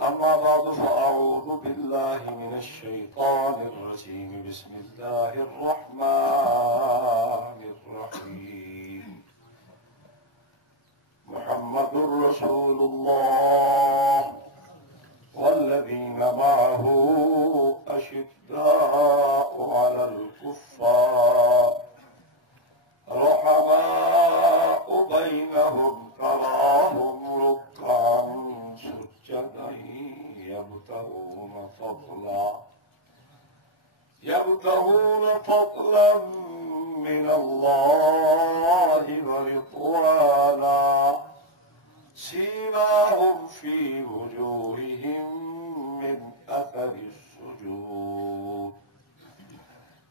أما بعد فأعوذ بالله من الشيطان الرجيم بسم الله الرحمن الرحيم محمد رسول الله والذين معه أشداء على الكفار رحماء بينهم تراهم ركعا سجدا يبتغون فضلا من الله ورضوانا سيماهم في وجوههم من أثر السجود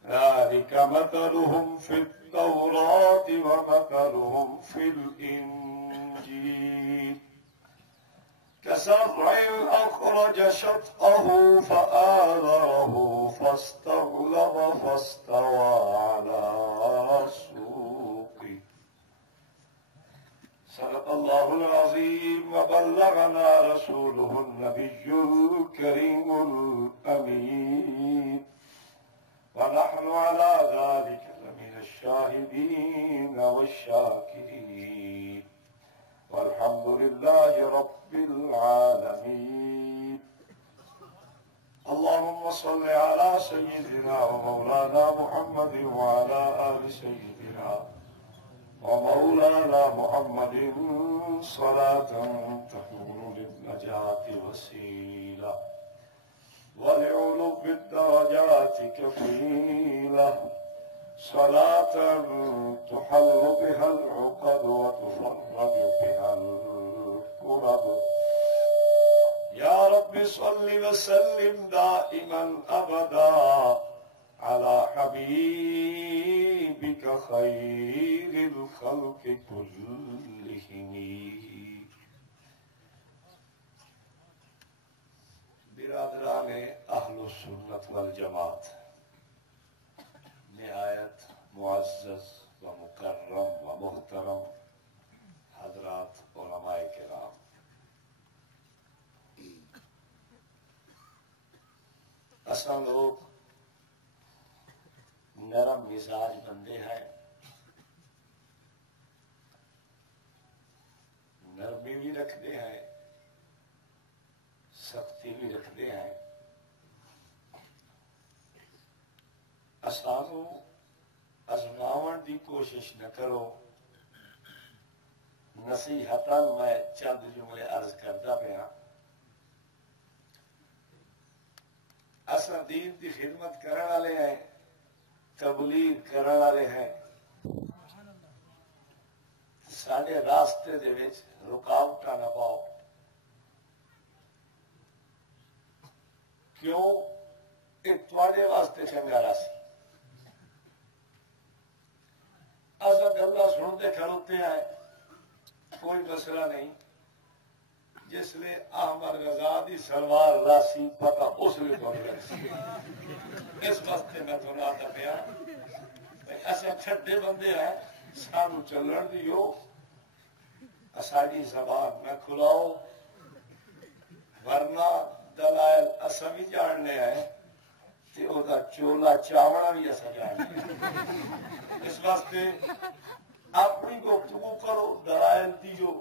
ذلك مثلهم في التوراة ومثلهم في الإنجيل كزرع أخرج شطأه فآذره فاستغلظ فاستوى على سوقه صدق الله العظيم وبلغنا رسوله النبي الكريم الأمين ونحن على ذلك لمن الشاهدين والشاكرين والحمد لله رب العالمين اللهم صل على سيدنا ومولانا محمد وعلى آل سيدنا ومولانا محمد صلاة تكون للنجاة وسيلة ولعلو الدرجات كفيلة صلاة تحل بها العقد وتفرج بها الكرب يا رب صل وسلم دائما أبدا على حبيبك خير الخلق كلهم برادران اہل السنت والجماعت نہایت معزز و مکرم و محترم حضرات علماء کرام، اصل لوگ نرم مزاج بندے ہیں، نرمی بھی رکھتے ہیں، سختی بھی رکھتے ہیں۔ اسانو ازماون دی کوشش نہ کرو، نصیحتاً میں چند جملے عرض کرتا پیا۔ اساں دین دی خدمت کرنے والے ہیں، تبلیغ کرنے والے ہیں، سارے راستے دے وچ رکاوٹاں نہ پاؤ۔ کیوں؟ یہ تواڈے واسطے چنگا راسی۔ اصل گلا سنتے کھڑوتے ہیں، کوئی مسئلہ نہیں۔ جس لیے احمد رضا دی سلوار راسی پتہ اس لیے تو اس واسطے میں تو آتا پیا اصل چھڈے بندے ہیں، سانو چلن دیو، ساری زبان میں کھلاؤ، ورنہ دلائل اصل بھی جاننے ہیں تے او دا چولا چاونا بھی اصل جاننے ہیں۔ اس واسطے اپنی گفتگو کرو، دلائل دیو،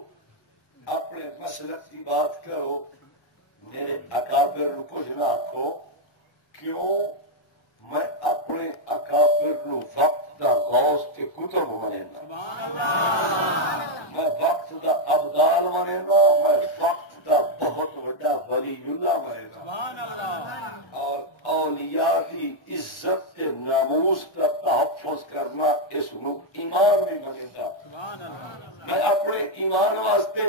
اپنے مسلک کی بات کرو، میرے اکابر نو کچھ نہ آکھو۔ کیوں؟ میں اپنے اکابر نو وقت دا غوث تے کتب منینا، میں وقت دا ابدال منینا، میں وقت دا بہت بڑا ولی اللہ منینا، اور اولیاء دی عزت تے ناموس کا تحفظ کرنا اس نو ایمان بھی منینا۔ میں اپنے ایمان واسطے،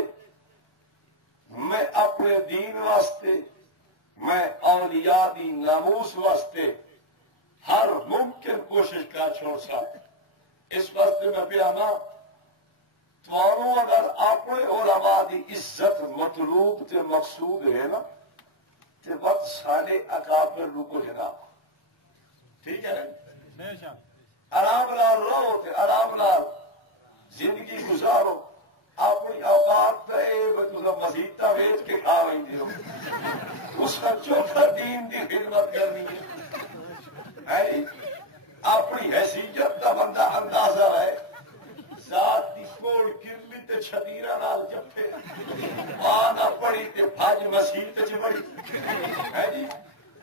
میں اپنے دین واسطے، میں اولیاء دی ناموس واسطے ہر ممکن کوشش کر چھوڑ سکتا۔ اس واسطے میں پیانا توانو اگر اپنے علماء دی عزت مطلوب تے مقصود ہے نا تے وقت سارے اکابر رکو جناب، ٹھیک ہے نا؟ آرام لال رہو تے آرام لال زندگی گزارو، اپنی اوقات مسیحت ویچ کے کھا لیں ہو اس کا چوتھا دین کی خدمت کرنی ہے اپنی حیثیت کا بندہ اندازہ ہے ذات کی کوڑ کرلی تے چھتیرا نال جفے نہ پڑی تے بھج مسیحت چ بڑی ہے جی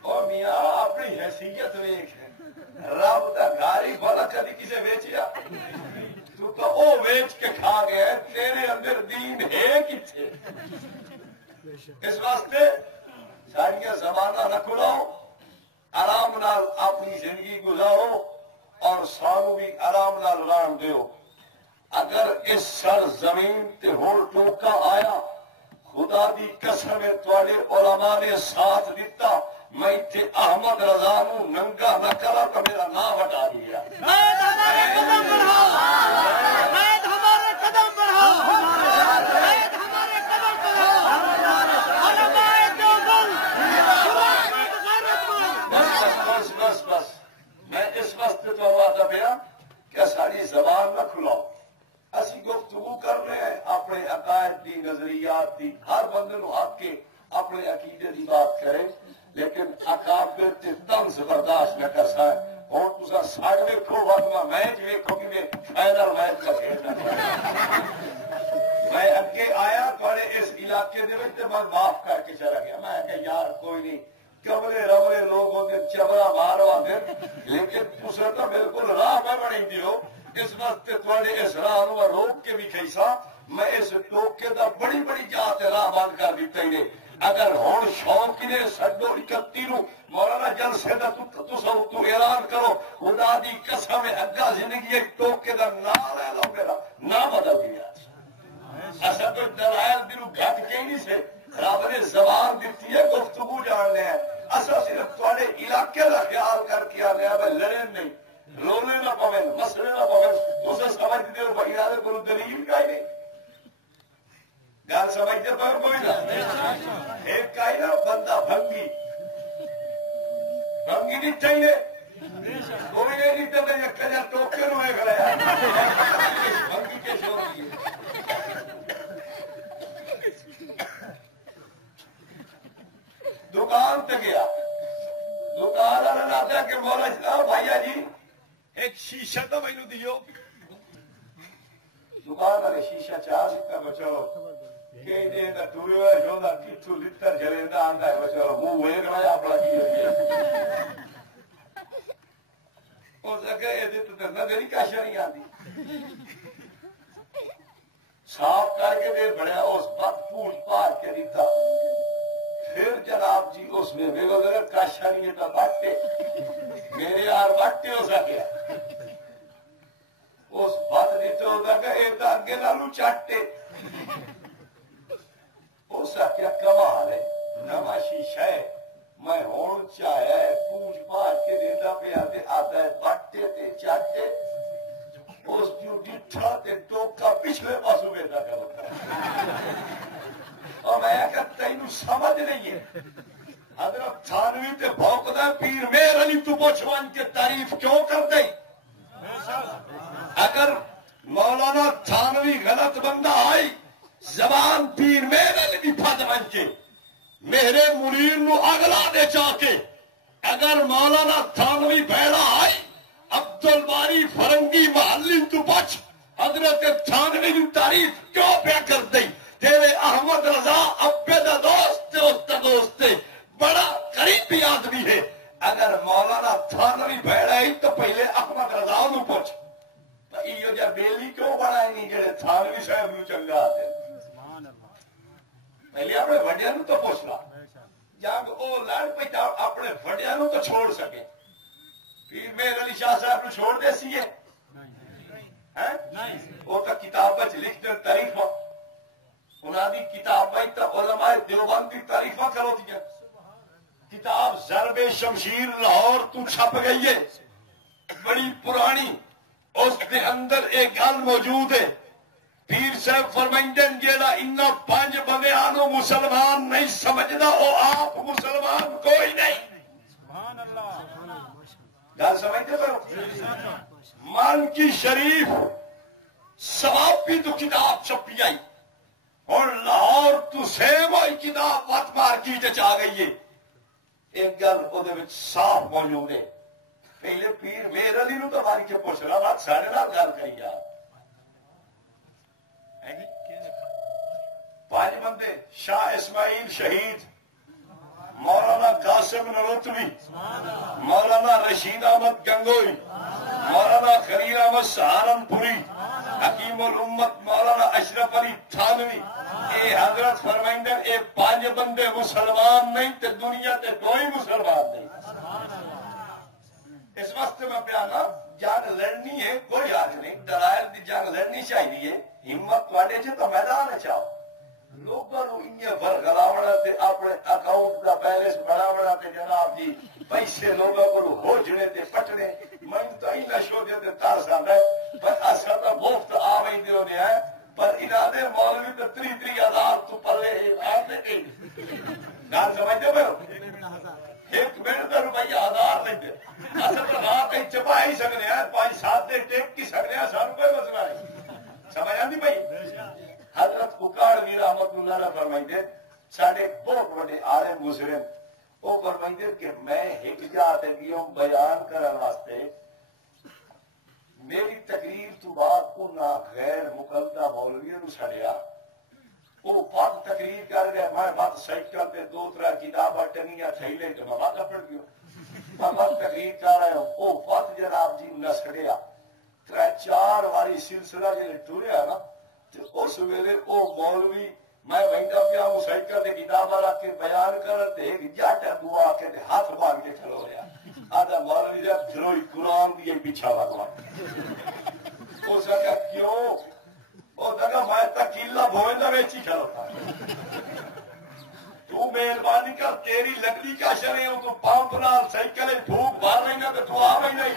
اور میاں اپنی حیثیت ویکھ رب کا گھر ہی بڑا کدی کسے ویچیا تو او ویچ کے کھا گیا تیرے اندر دین ہے کتنے اس واسطے ساریاں زبانہ نہ کھلاؤ آرام نال اپنی زندگی گزارو اور سانو بھی آرام نال ران دیو اگر اس سر زمین تے ہور ٹوکا آیا خدا دی قسم تواڈے علماء نے ساتھ دیتا میں تے احمد رضا نو ننگا نہ کرا تو میرا نام ہٹا دیا بس میں اس وقت تو آتا پیا کہ ساری زبان نہ کھلاؤ اسی گفتگو کر رہے ہیں اپنے عقائد دی نظریات دی ہر بندے نو حق کے اپنے عقیدے دی بات کرے لیکن اکابر تے طنز برداشت نہ کر سکے اور تسا ساڈ ویکھو وقت میچ ویکھو کہ فائنل میچ کا کھیلنا میں اگے آیا تھوڑے اس علاقے دے وچ تے میں معاف کر کے چلا گیا میں کہ یار کوئی نہیں کمرے رمرے لوگ ہوتے چبرا مارو آتے لیکن تسا تو بالکل راہ میں بنی دیو اس وقت تھوڑے اس راہ نو روک کے بھی کھیسا میں اس ٹوکے دا بڑی بڑی جات راہ بند کر دیتا ہی اگر ہون شوق نے سڈو 31 نو مولانا جلسے دا تو اعلان کرو خدا دی قسم اگا زندگی ایک ٹوکے دا نام لے لو میرا نہ بدل گیا اصل تو دلائل دلو گھٹ کے نہیں سے رب نے زبان دیتی ہے گفتگو جاننے ہیں اصل صرف تھوڑے علاقے کا خیال کر کے آنے ہیں بھائی لڑے نہیں رولے نہ پویں مسئلے نہ پویں اسے سمجھتے ہو بھائی یاد کوئی دلیل کا ہی نہیں گل سمجھتے پہ کوئی نہ ایک کا ہی نا بندہ بھنگی بھنگی نہیں چاہیے کوئی نہیں چاہتے کجا ٹوکے نو ایک لیا بھنگی کے شوق کی دکان پہ گیا دکان والا نے آتا کہ مولا جناب بھائیا جی ایک شیشہ تو مینو دیو دکان والے شیشہ چار لیتا بچو کہ دے دا ٹورے جو دا کتھو لیتر جلیندا آندا ہے بچو منہ ویکھ رہا اپنا کی او جگہ یہ تے نظر ہی کاشا نہیں آندی صاف کر کے دے بڑا اس بات پوچھ پار کے دیتا پھر جناب جی اس میں بے وغیرہ کاشا نہیں ہے باٹے میرے یار باٹے ہو سکے اس بات دیتے ہوتا کہ یہ تو اگے نالو چاٹے اس کا کیا کمال ہے نواں شیشہ ہے میں ہون چاہیا ہے پوچھ پاچ کے دیتا پہ آتا ہے باٹے تے چاٹے اس جو ڈٹھا تے ٹوکا پچھلے پاسو بیٹا کرتا اور میں کہا تینوں سمجھ نہیں ہے حضرت تھانوی تے بھوکدا پیر میر علی تو پوچھوان کے تعریف کیوں کر دئی اگر مولانا تھانوی غلط بندہ آئی زبان پیر میر علی بھی پھد بن کے میرے منیر نو اگلا دے چاہ کے اگر مولانا تھانوی بھیڑا آئی عبد الباری فرنگی محلی تو پوچھ حضرت تھانوی کی تعریف کیوں پہ کر دئی تیرے احمد رضا ابے دا دوست اس کا دوست بڑا قریبی آدمی ہے اگر مولانا تھانوی بھیڑا ہی تو پہلے احمد رضا نو پوچھ یہ جا بیلی کیوں بڑا نہیں جڑے تھانوی صاحب نو چنگا آتے پہلے اپنے وڈیا نو تو پوچھنا جب وہ لڑ پہ اپنے وڈیا نو تو چھوڑ سکے پیر میر علی شاہ صاحب نو چھوڑ دے سی ہے وہ تو کتاب لکھ دے تعریف انہوں نے کتاب علماء دیوبند کی تعریفاں کرو دیا کتاب ضرب شمشیر لاہور تو چھپ گئی ہے بڑی پرانی اس کے اندر ایک گل موجود ہے پیر صاحب فرمائندن جیڑا انہاں 5 بندیاں مسلمان نہیں سمجھدا وہ آپ مسلمان کوئی نہیں سبحان اللہ گل سمجھتے ہو مان کی شریف سوابی تو کتاب چھپی آئی اور لاہور تو سیم ہوئی کتاب وت مارکیٹ آ گئی ہے. ایک گل وہ صاف موجود ہے. پہلے پیر میر علی نو تو ماری کے پوچھنا بات سارے نال گل کری یار. پانچ بندے شاہ اسماعیل شہید, مولانا قاسم نروتوی, مولانا رشید احمد گنگوئی, مولانا خلیل احمد سہارنپوری, حکیم الامت مولانا اشرف علی تھانوی. اے حضرت فرمائندے اے پانچ بندے مسلمان نہیں تے دنیا تے کوئی مسلمان نہیں. اس واسطے میں پیانا جنگ لڑنی ہے, کوئی حاج نہیں, دلائل دی جنگ لڑنی چاہیے. ہمت تھوڑے چ تو میدان چاہو. لوگوں ورگلاونا تے اپنے اکاؤنٹ کا بیلنس بڑھاونا تے جناب جی پیسے لوگوں کو ہوجنے تے پٹنے. میں تو ہی نشو دے تے ترس آندا ہے پر اصل تو مفت آویں دیو نے ہے پر انہاں دے مولوی تے 30,000 تو پلے آندے نہیں. گل سمجھدے پے ہو؟ ایک منٹ دا روپیہ 1000 نہیں دے. اصل تو رات ہی چپا ہی سکنے ہیں 5-7 دے ٹیک کی سکنے ہیں. سانو کوئی مسئلہ نہیں. سمجھ آندی بھائی؟ حضرت اکاڑوی رحمت اللہ علیہ فرمائندے ساڈے بہت بڑے عالم گزرے. وہ فرمائندے کہ میں ایک جات گیوں بیان کرنے واسطے میری تقریر تو بعد انہاں غیر مقلدہ مولویوں نو چھڑیا. وہ بات تقریر کر گئے, میں بات سائیکل تے 2-3 کتاباں ٹنگیاں تھیلے تے میں بات پڑھ گیا. میں بات تقریر کر رہا ہوں. وہ بات جناب جی نسڑیا 3-4 واری سلسلہ جے ٹریا نا. اس ویلے او مولوی میں ویندا پیا ہوں سائیکل تے کتاباں رکھ کے بیان کرن تے ایک جٹ دعا کے ہاتھ مار کے کھلو رہیا. آدھا مولوی جب دروئی قرآن دی پیچھا لگا. اس کا کیوں وہ دگا میں تکیلا بھوئندا وچ ہی کھلوتا. تو مہربانی کر تیری لکڑی کا شرے ہوں تو پمپ نال سائیکل پھوک مار لینا تے تو آویں نہیں.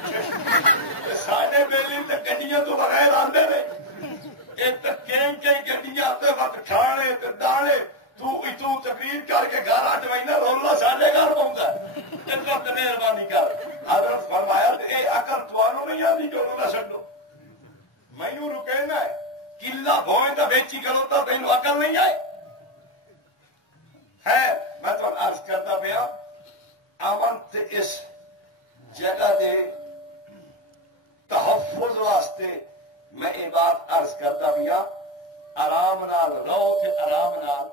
ساڈے بیلی تے گڈیاں تو بغیر آندے نے. ایک تو کئی گڈیاں آتے وقت کھانے تے دانے تو تقریر کر کے گھر اٹھوائنا رولا ساڈے گھر پہنچا. اس وقت مہربانی کر. حضرت فرمایا اے عقل تانوں نہیں آندی جو نہ چھڈو. مینوں رکینا ہے کلا بھوئیں دا بیچی کھلوتا تینوں عقل نہیں آئے ہے. میں تو عرض کرتا پیا امن تے اس جگہ دے تحفظ واسطے میں یہ بات عرض کرتا پیا آرام نال رہو تے آرام نال.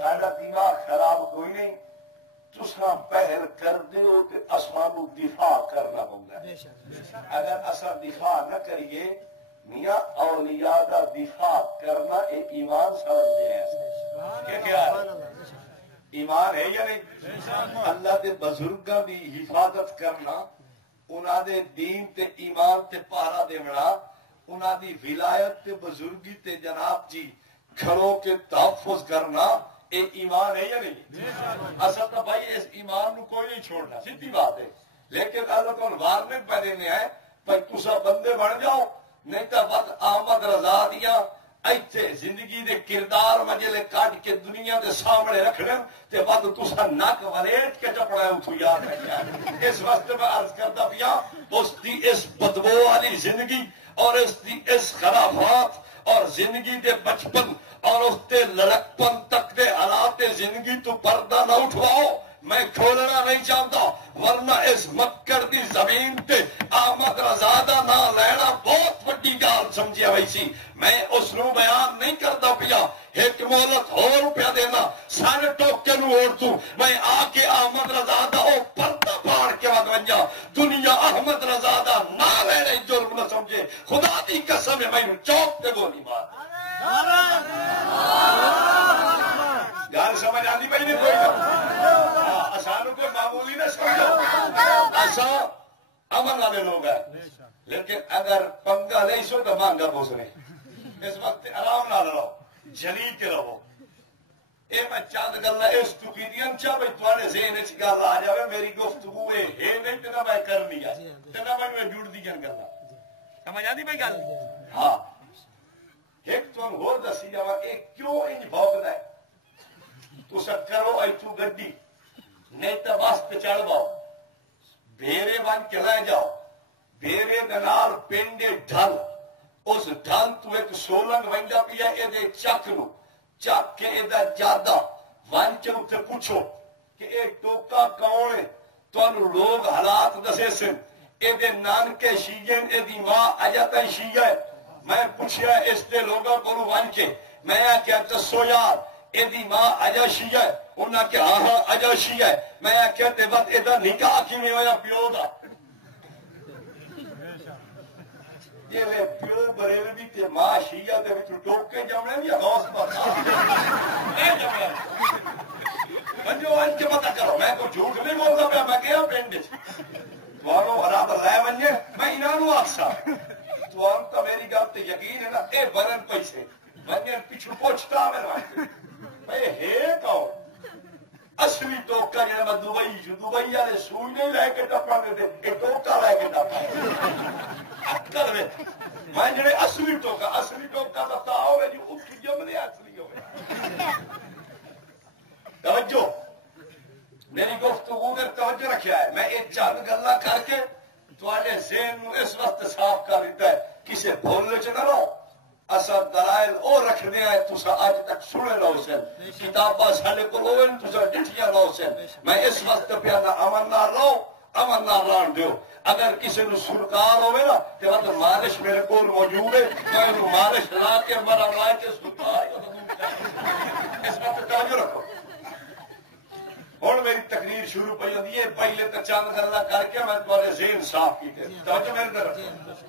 ساڈا دماغ خراب کوئی نہیں. تساں پہل کر دیو تے اسانو دفاع کرنا پوندا. اگر اساں دفاع نہ کریے میاں اولیاء دا دفاع کرنا ایک ایمان سمجھتے ہیں. کیا ایمان ہے یا نہیں؟ اللہ دے بزرگاں دی حفاظت کرنا, انہاں دے دین تے ایمان تے پہرا دینا, انہاں دی ولایت تے بزرگی تے جناب جی کھڑوں کے تحفظ کرنا اے ایمان ہے یا نہیں؟ اصل تو بھائی اس ایمان نو کوئی نہیں چھوڑنا, سیدھی بات ہے. لیکن اللہ کو وارننگ پہ دینے ہے بھائی تسا بندے بن جاؤ نہیں تو بد آمد رضا دیا ایتھے زندگی دے کردار مجلے کٹ کے دنیا دے سامنے رکھنے تے بد تسا نک ولیٹ کے چپڑا اتھو یاد رکھیا. اس واسطے میں عرض کرتا پیا اس دی اس بدبو والی زندگی اور اس خرافات اور زندگی دے بچپن اور اس تے لڑکپن تک دے حالات زندگی تو پردہ نہ اٹھواؤ. میں کھولنا نہیں چاہتا ورنہ اس مکر دی زمین تے آمد رضا دا نہ لینا بہت بڑی گال سمجھیا ویسی. میں اس نو بیان نہیں کرتا پیا. ایک مہلت اور پیا دینا سارے ٹوکے نو اوڑ تو میں آ کے آمد رضا دا او پردہ پاڑ کے وقت ونجا. دنیا احمد رضا دا نہ لینے جرم نہ سمجھے. خدا دی قسم ہے میں چوک تے گولی مار. گل سمجھ آتی پی نہیں کوئی سانو کوئی معمولی نہ سمجھو. ایسا امن والے لوگ ہیں لیکن اگر پنگا نہیں سو تو مانگا پوسنے. اس وقت آرام نہ رہو جلی کے رہو. یہ میں چند گلا اس ٹکیدیاں چاہ بھائی تھوڑے ذہن گل آ جائے میری گفتگو ہے نہیں تو نہ میں کرنی ہے نہ میں جڑ دی گلا سمجھ آتی بھائی گل. ہاں ایک تم ہو دسی جا ایک کیوں انج بھوکتا ہے تو سب کرو ایتھو گڈی نہیں تو بس چڑھ باؤ بھیرے بن کے لے جاؤ. بھیرے دنال پنڈے ڈھل اس ڈھن تو ایک سولنگ ویندا پیا اے چک نو چک کے اے جادا ونچ نو تے پوچھو کہ اے ٹوکا کون ہے تانوں لوگ حالات دسے سن اے نانکے شیعہ اے دی ماں اجا تائیں شیعہ ہے میں پوچھیا اس دے لوگاں کولوں ون کے میں کیا دسو یار اے دی ماں اجا شیعہ ہے انہاں کہ ہاں اجا شیعہ ہے میں کیا تے وقت اے دا نکاح کیویں ہویا پیو دا یہ لے پیو بریلوی تے ماں شیعہ دے وچ ٹوکے جمنے یا غوث پاک اے جمنے منجو ان کے پتہ کرو میں کو جھوٹ نہیں بولدا پیا میں کیا پنڈ تھانوں برابر لے ونجے میں انہاں نو آکھسا تھان تو میری گل تے یقین ہے نا اے برن پیسے ونجے پیچھے پوچھتا میرے بھائی ہے کون اصلی ٹوکا جڑا میں دبئی والے سوئی نہیں لے کے ٹپا دے اے ٹوکا لے کے ٹپا اکل وے میں جڑے اصلی ٹوکا دا تا ہوے جو اٹھ جمنے اصلی ہوے توجہ میری گفتگو میں توجہ رکھیا ہے میں ایک چند گلاں کر کے تواڈے ذہن نو اس وقت صاف کر دیتا ہے کسے بھول چ نہ رہو اسا دلائل او رکھنے ہیں تسا اج تک سنے لو سن کتاباں ساڈے کول ہوئن تسا ڈٹھیاں لو سن میں اس وقت پیا نہ امن نہ لو امن نہ ران دیو اگر کسی نو سرکار ہوئے نا تے وقت مالش میرے کول موجود ہے میں انو مالش لا کے مرا لا کے سرکار اس وقت توجہ رکھو ہوں میری تقریر شروع پہ ہوتی ہے پہلے تو چند گلا کر کے میں تمہارے ذہن صاف کیتے توجہ میری طرف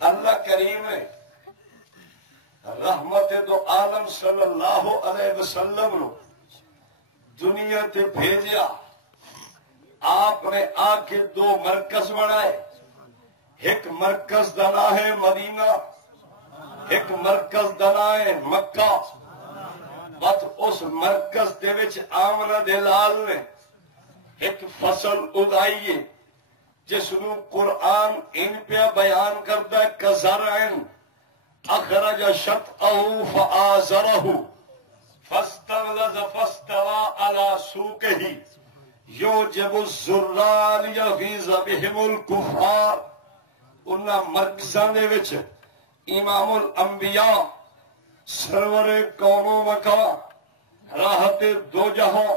اللہ کریم نے رحمت دو عالم صلی اللہ علیہ وسلم نو دنیا تے بھیجیا آپ نے آ کے دو مرکز بنائے ایک مرکز دا نام ہے مدینہ ایک مرکز دا نام ہے مکہ بس اس مرکز دے وچ آمنہ دلال نے ایک فصل اگائیے جس نو قرآن ان پہ بیان کرتا ہے کزرعن اخرج شطأہ فآزرہ فاستغلظ فاستوى على سوقه یعجب الزرار لیغیظ بہم الکفار انہاں مرکزاں دے وچ امام الانبیاء سرور کون و مکان راحت دو جہاں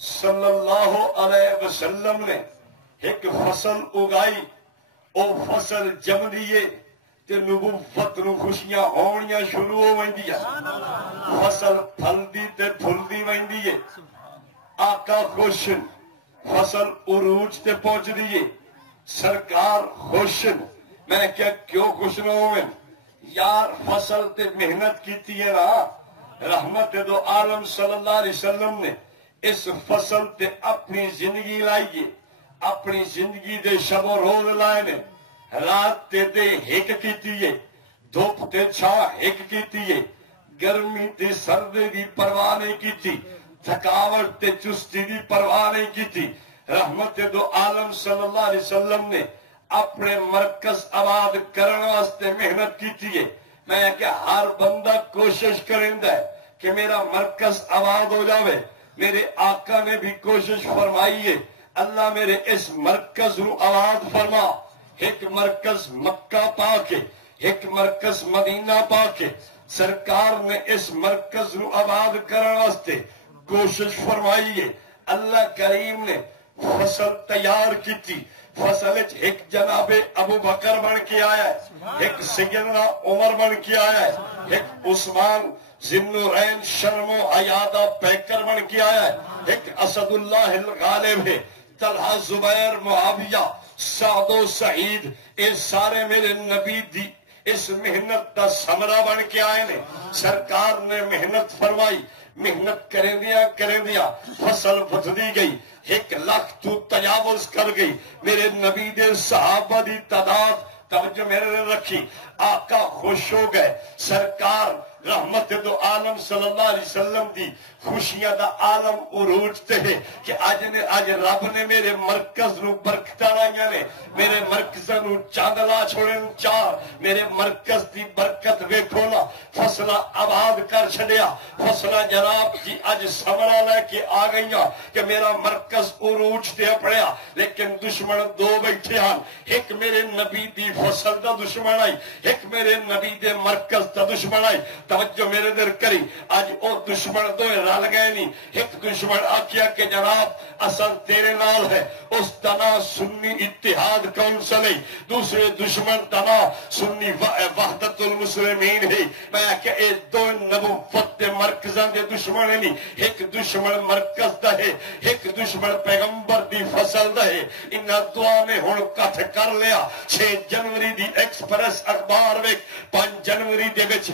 صلی اللہ علیہ وسلم نے ایک فصل اگائی او فصل جم دیے تے نبوت نو خوشیاں ہونیاں شروع ہو ویندیاں فصل پھل دی تے پھل دی ویندی ہے آقا خوشن فصل عروج تے پہنچ دیے سرکار خوشن میں کیا کیوں خوش نہ ہوئے یار فصل تے محنت کیتی ہے نا رحمت دو عالم صلی اللہ علیہ وسلم نے اس فصل تے اپنی زندگی لائیے اپنی زندگی دے شب و روز لائے نے رات تے دے ہک کیتی ہے دھوپ تے چھا ہک کیتی ہے گرمی تے سردی دی پرواہ نہیں کیتی تھکاوٹ تے چستی دی پرواہ نہیں کیتی رحمت دو عالم صلی اللہ علیہ وسلم نے اپنے مرکز آباد کرنے واسطے محنت کیتی ہے میں کہ ہر بندہ کوشش کریندا ہے کہ میرا مرکز آباد ہو جاوے میرے آقا نے بھی کوشش فرمائی ہے اللہ میرے اس مرکز نو آباد فرما ایک مرکز مکہ پا کے ایک مرکز مدینہ پا کے سرکار نے اس مرکز نو آباد کرنے واسطے کوشش فرمائی ہے اللہ کریم نے فصل تیار کی تھی فصل ایک جناب ابو بکر بن کے آیا ہے ایک سیدنا عمر بن کے آیا ہے ایک عثمان ذوالنورین شرم و حیادہ پیکر بن کے آیا ہے ایک اسد اللہ الغالب ہے طلحہ زبیر معاویہ سعد و سعید یہ سارے میرے نبی دی اس محنت دا ثمرہ بن کے آئے نے سرکار نے محنت فرمائی محنت کریں دیا فصل بھدی گئی 1 لاکھ تو تجاوز کر گئی میرے نبی دے صحابہ دی تعداد توجہ میرے نے رکھی آقا خوش ہو گئے سرکار رحمت دو عالم صلی اللہ علیہ وسلم دی خوشیاں دا عالم عروج تے ہے کہ اج رب نے میرے مرکز نو برکتاں لائیاں نے، میرے مرکز نو چاندلا چھوڑے چار، میرے مرکز دی برکت ویکھو نا، فصلاں آباد کر چھڈیا، فصلاں جناب جی اج سمرا لے کے آ گئیاں کہ میرا مرکز عروج تے پڑیا، لیکن دشمن دو بیٹھے ہیں، ایک میرے نبی دی فصل دا دشمن آئی، ایک میرے نبی دے مرکز دا دشمن آئی۔ توجہ میرے در کری، اج او دشمن دو رل گئے نہیں، ایک دشمن آکھیا کہ جناب اصل تیرے نال ہے، اس دنا سنی اتحاد کونسل ہے، دوسرے دشمن دنا سنی وحدت المسلمین ہے۔ میں کہ اے دو نبوت دے مرکزاں دے دشمن نہیں، ایک دشمن مرکز دا ہے، ایک دشمن پیغمبر دی فصل دا ہے۔ انہاں دعا نے ہن کٹھ کر لیا۔ 6 جنوری دی ایکسپریس اخبار وچ 5 جنوری دے وچ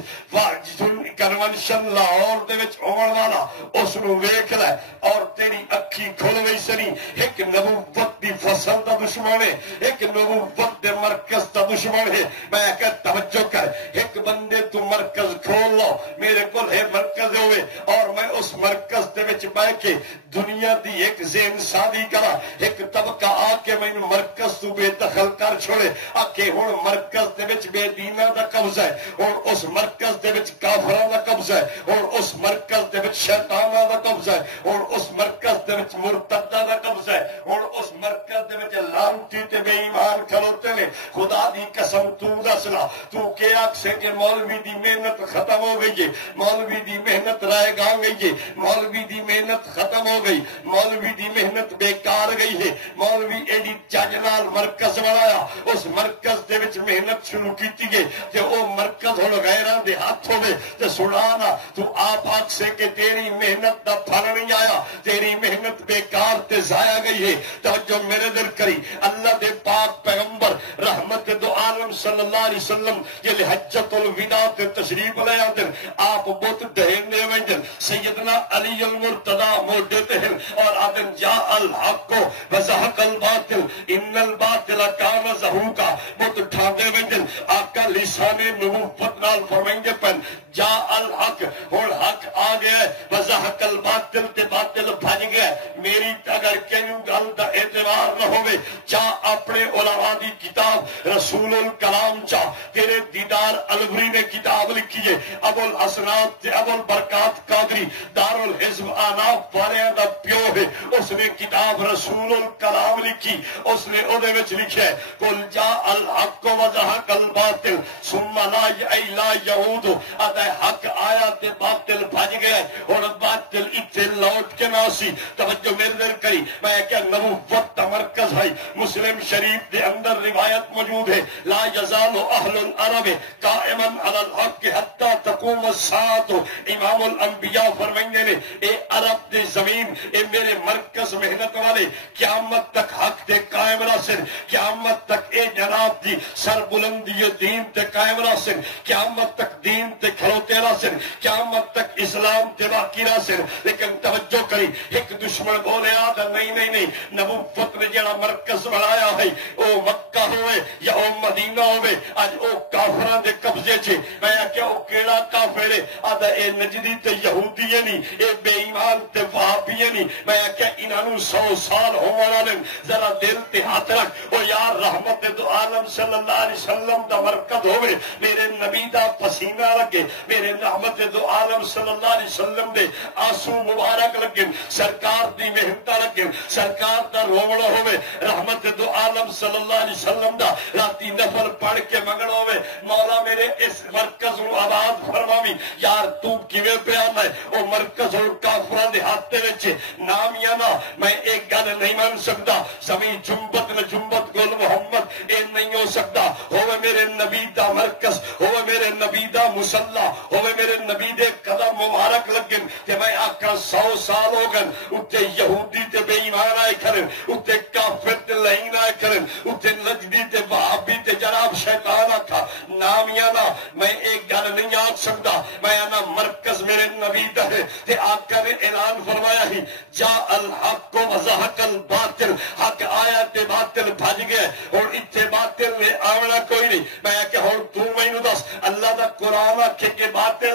کنونشن لاہور دے وچ ہون والا اس نو ویکھ لے اور تیری اکھی کھل گئی سنی، ایک نبوت دی فصل دا دشمن ہے، ایک نبوت دے مرکز دا دشمن ہے۔ میں کہ توجہ کر، ایک بندے تو مرکز کھول لو، میرے کول ہے مرکز ہوئے اور میں اس مرکز دے وچ بیٹھ کے دنیا دی ایک ذہن سازی کرا، ایک طبقہ آ کے مینوں مرکز تو بے دخل کر چھوڑے، آ کے ہن مرکز دے وچ بے دیناں دا قبضہ ہے، اور اس مرکز دے وچ کافراں دا قبضہ ہے، اور اس مرکز دے وچ شیطاناں دا قبضہ ہے، اور اس مرکز دے وچ مرتداں دا قبضہ ہے، اور اس مرکز دے وچ لعنتی تے بے ایمان کھلوتے نے۔ خدا دی قسم تو دسنا، تو کہ آکھے کہ مولوی دی محنت ختم ہو گئی ہے، مولوی دی محنت رائے گا گئی ہے، مولوی دی محنت ختم ہو گئی، مولوی دی محنت بیکار گئی ہے، مولوی ایڈی چج نال مرکز بنایا، اس مرکز دے وچ محنت شروع کیتی گئی تے او مرکز ہن غیراں دے ہاتھ ہوے تے سنانا تو آپ آکھ سے کہ تیری محنت دا پھل نہیں آیا، تیری محنت بیکار تے ضائع گئی ہے۔ توجہ میرے دل کری، اللہ دے پاک پیغمبر رحمت دو عالم صلی اللہ علیہ وسلم یہ حجۃ الوداع تے تشریف لے آتے، آپ بت دہنے وجن سیدنا علی المرتضی موڈے تے اور آدن جا الحق وزہق الباطل ان الباطل کان زہوقا، بت ٹھاندے وجن آقا لسان نبوت نال فرمائیں گے پن جا الحق، ہن حق آ گیا ہے، وزہق الباطل تے باطل بھج گیا۔ میری اگر کہیں گل دا اعتبار نہ ہوئے، چاہ اپنے علماء دی کتاب رسول الکلام چاہ تیرے دیدار الوری نے کتاب لکھی ہے، ابو الحسنات تے ابو البرکات قادری دار الحزب آناف والیاں دا پیو ہے، اس نے کتاب رسول الکلام لکھی، اس نے او دے وچ لکھیا ہے قل جاء الحق وزہق الباطل ثم لا یعود، آدھا حق آیا تے باطل بھج گیا، اور باطل اتنے لوٹ کے نہ سی۔ توجہ میرے دل کری، میں کہ نبوت دا مرکز ہے، مسلم شریف دے اندر روایت موجود ہے لا یزال اہل العرب قائما علی الحق حتی تقوم الساعۃ، امام الانبیاء فرمائیں نے اے عرب دی زمین، اے میرے مرکز محنت والے قیامت تک حق تے قائم راسن، قیامت تک اے جناب دی سر بلندی دین تے قائم راسن، قیامت تک دین تے کھلوتے راسن، قیامت تک اسلام تے باقی راسن۔ لیکن توجہ کری، ایک دشمن بولے آدھا نہیں نہیں نہیں، نبوت نے جڑا مرکز بنایا ہے او مکہ ہوئے یا او مدینہ ہوئے، آج او کافران دے قبضے چھے۔ میں کیا او کیڑا کافر ہے؟ آدھا اے نجدی تے یہودی ہے نہیں، اے بے ایمان تے وہابی ہے نہیں۔ میں کیا انہوں 100 سال ہونا لیں، ذرا دل تے ہاتھ رکھ، او یار رحمت دو عالم صلی اللہ علیہ وسلم دا مرکز ہوئے، میرے نبی دا پسینہ لگے، میرے رحمت دو عالم صلی اللہ علیہ وسلم دے آنسو مبارک لگے، سرکار دی محنت لگے، سرکار دا روڑا ہوئے، رحمت دو عالم صلی اللہ علیہ وسلم دا راتی نفل پڑھ کے منگڑ ہوئے، مولا میرے اس مرکز نو آباد فرماوی۔ یار تو کیویں پیام ہے او مرکز اور کافران دے ہاتھے وچ نام یا نہ، میں ایک گل نہیں مان سکتا، زمین جنبت نہ جنبت گل محمد اے نہیں ہو سکتا، ہوئے میرے نبی دا مرکز، ہوئے میرے نبی دا مسلح، ہوئے میرے نبی دے قدم مبارک لگن تے میں آکھا 100 سال ہو گن اتے یہودی تے بے ایمان آئے کرن، اتے کافر تے لعین آئے کرن، اتے نجدی تے وہابی تے جناب شیطان آکھا نام یا نہ، میں ایک گل نہیں آکھ سکتا، میں آنا مرکز میرے نبی دا ہے تے آقا نے اعلان فرمایا ہی جا الحق وزہق الباطل، حق آیا تے باطل بھج گیا، اور اتنے باطل نے آونا کوئی نہیں۔ میں کہ ہوں تو مینوں دس، اللہ دا قرآن آکھے کہ باطل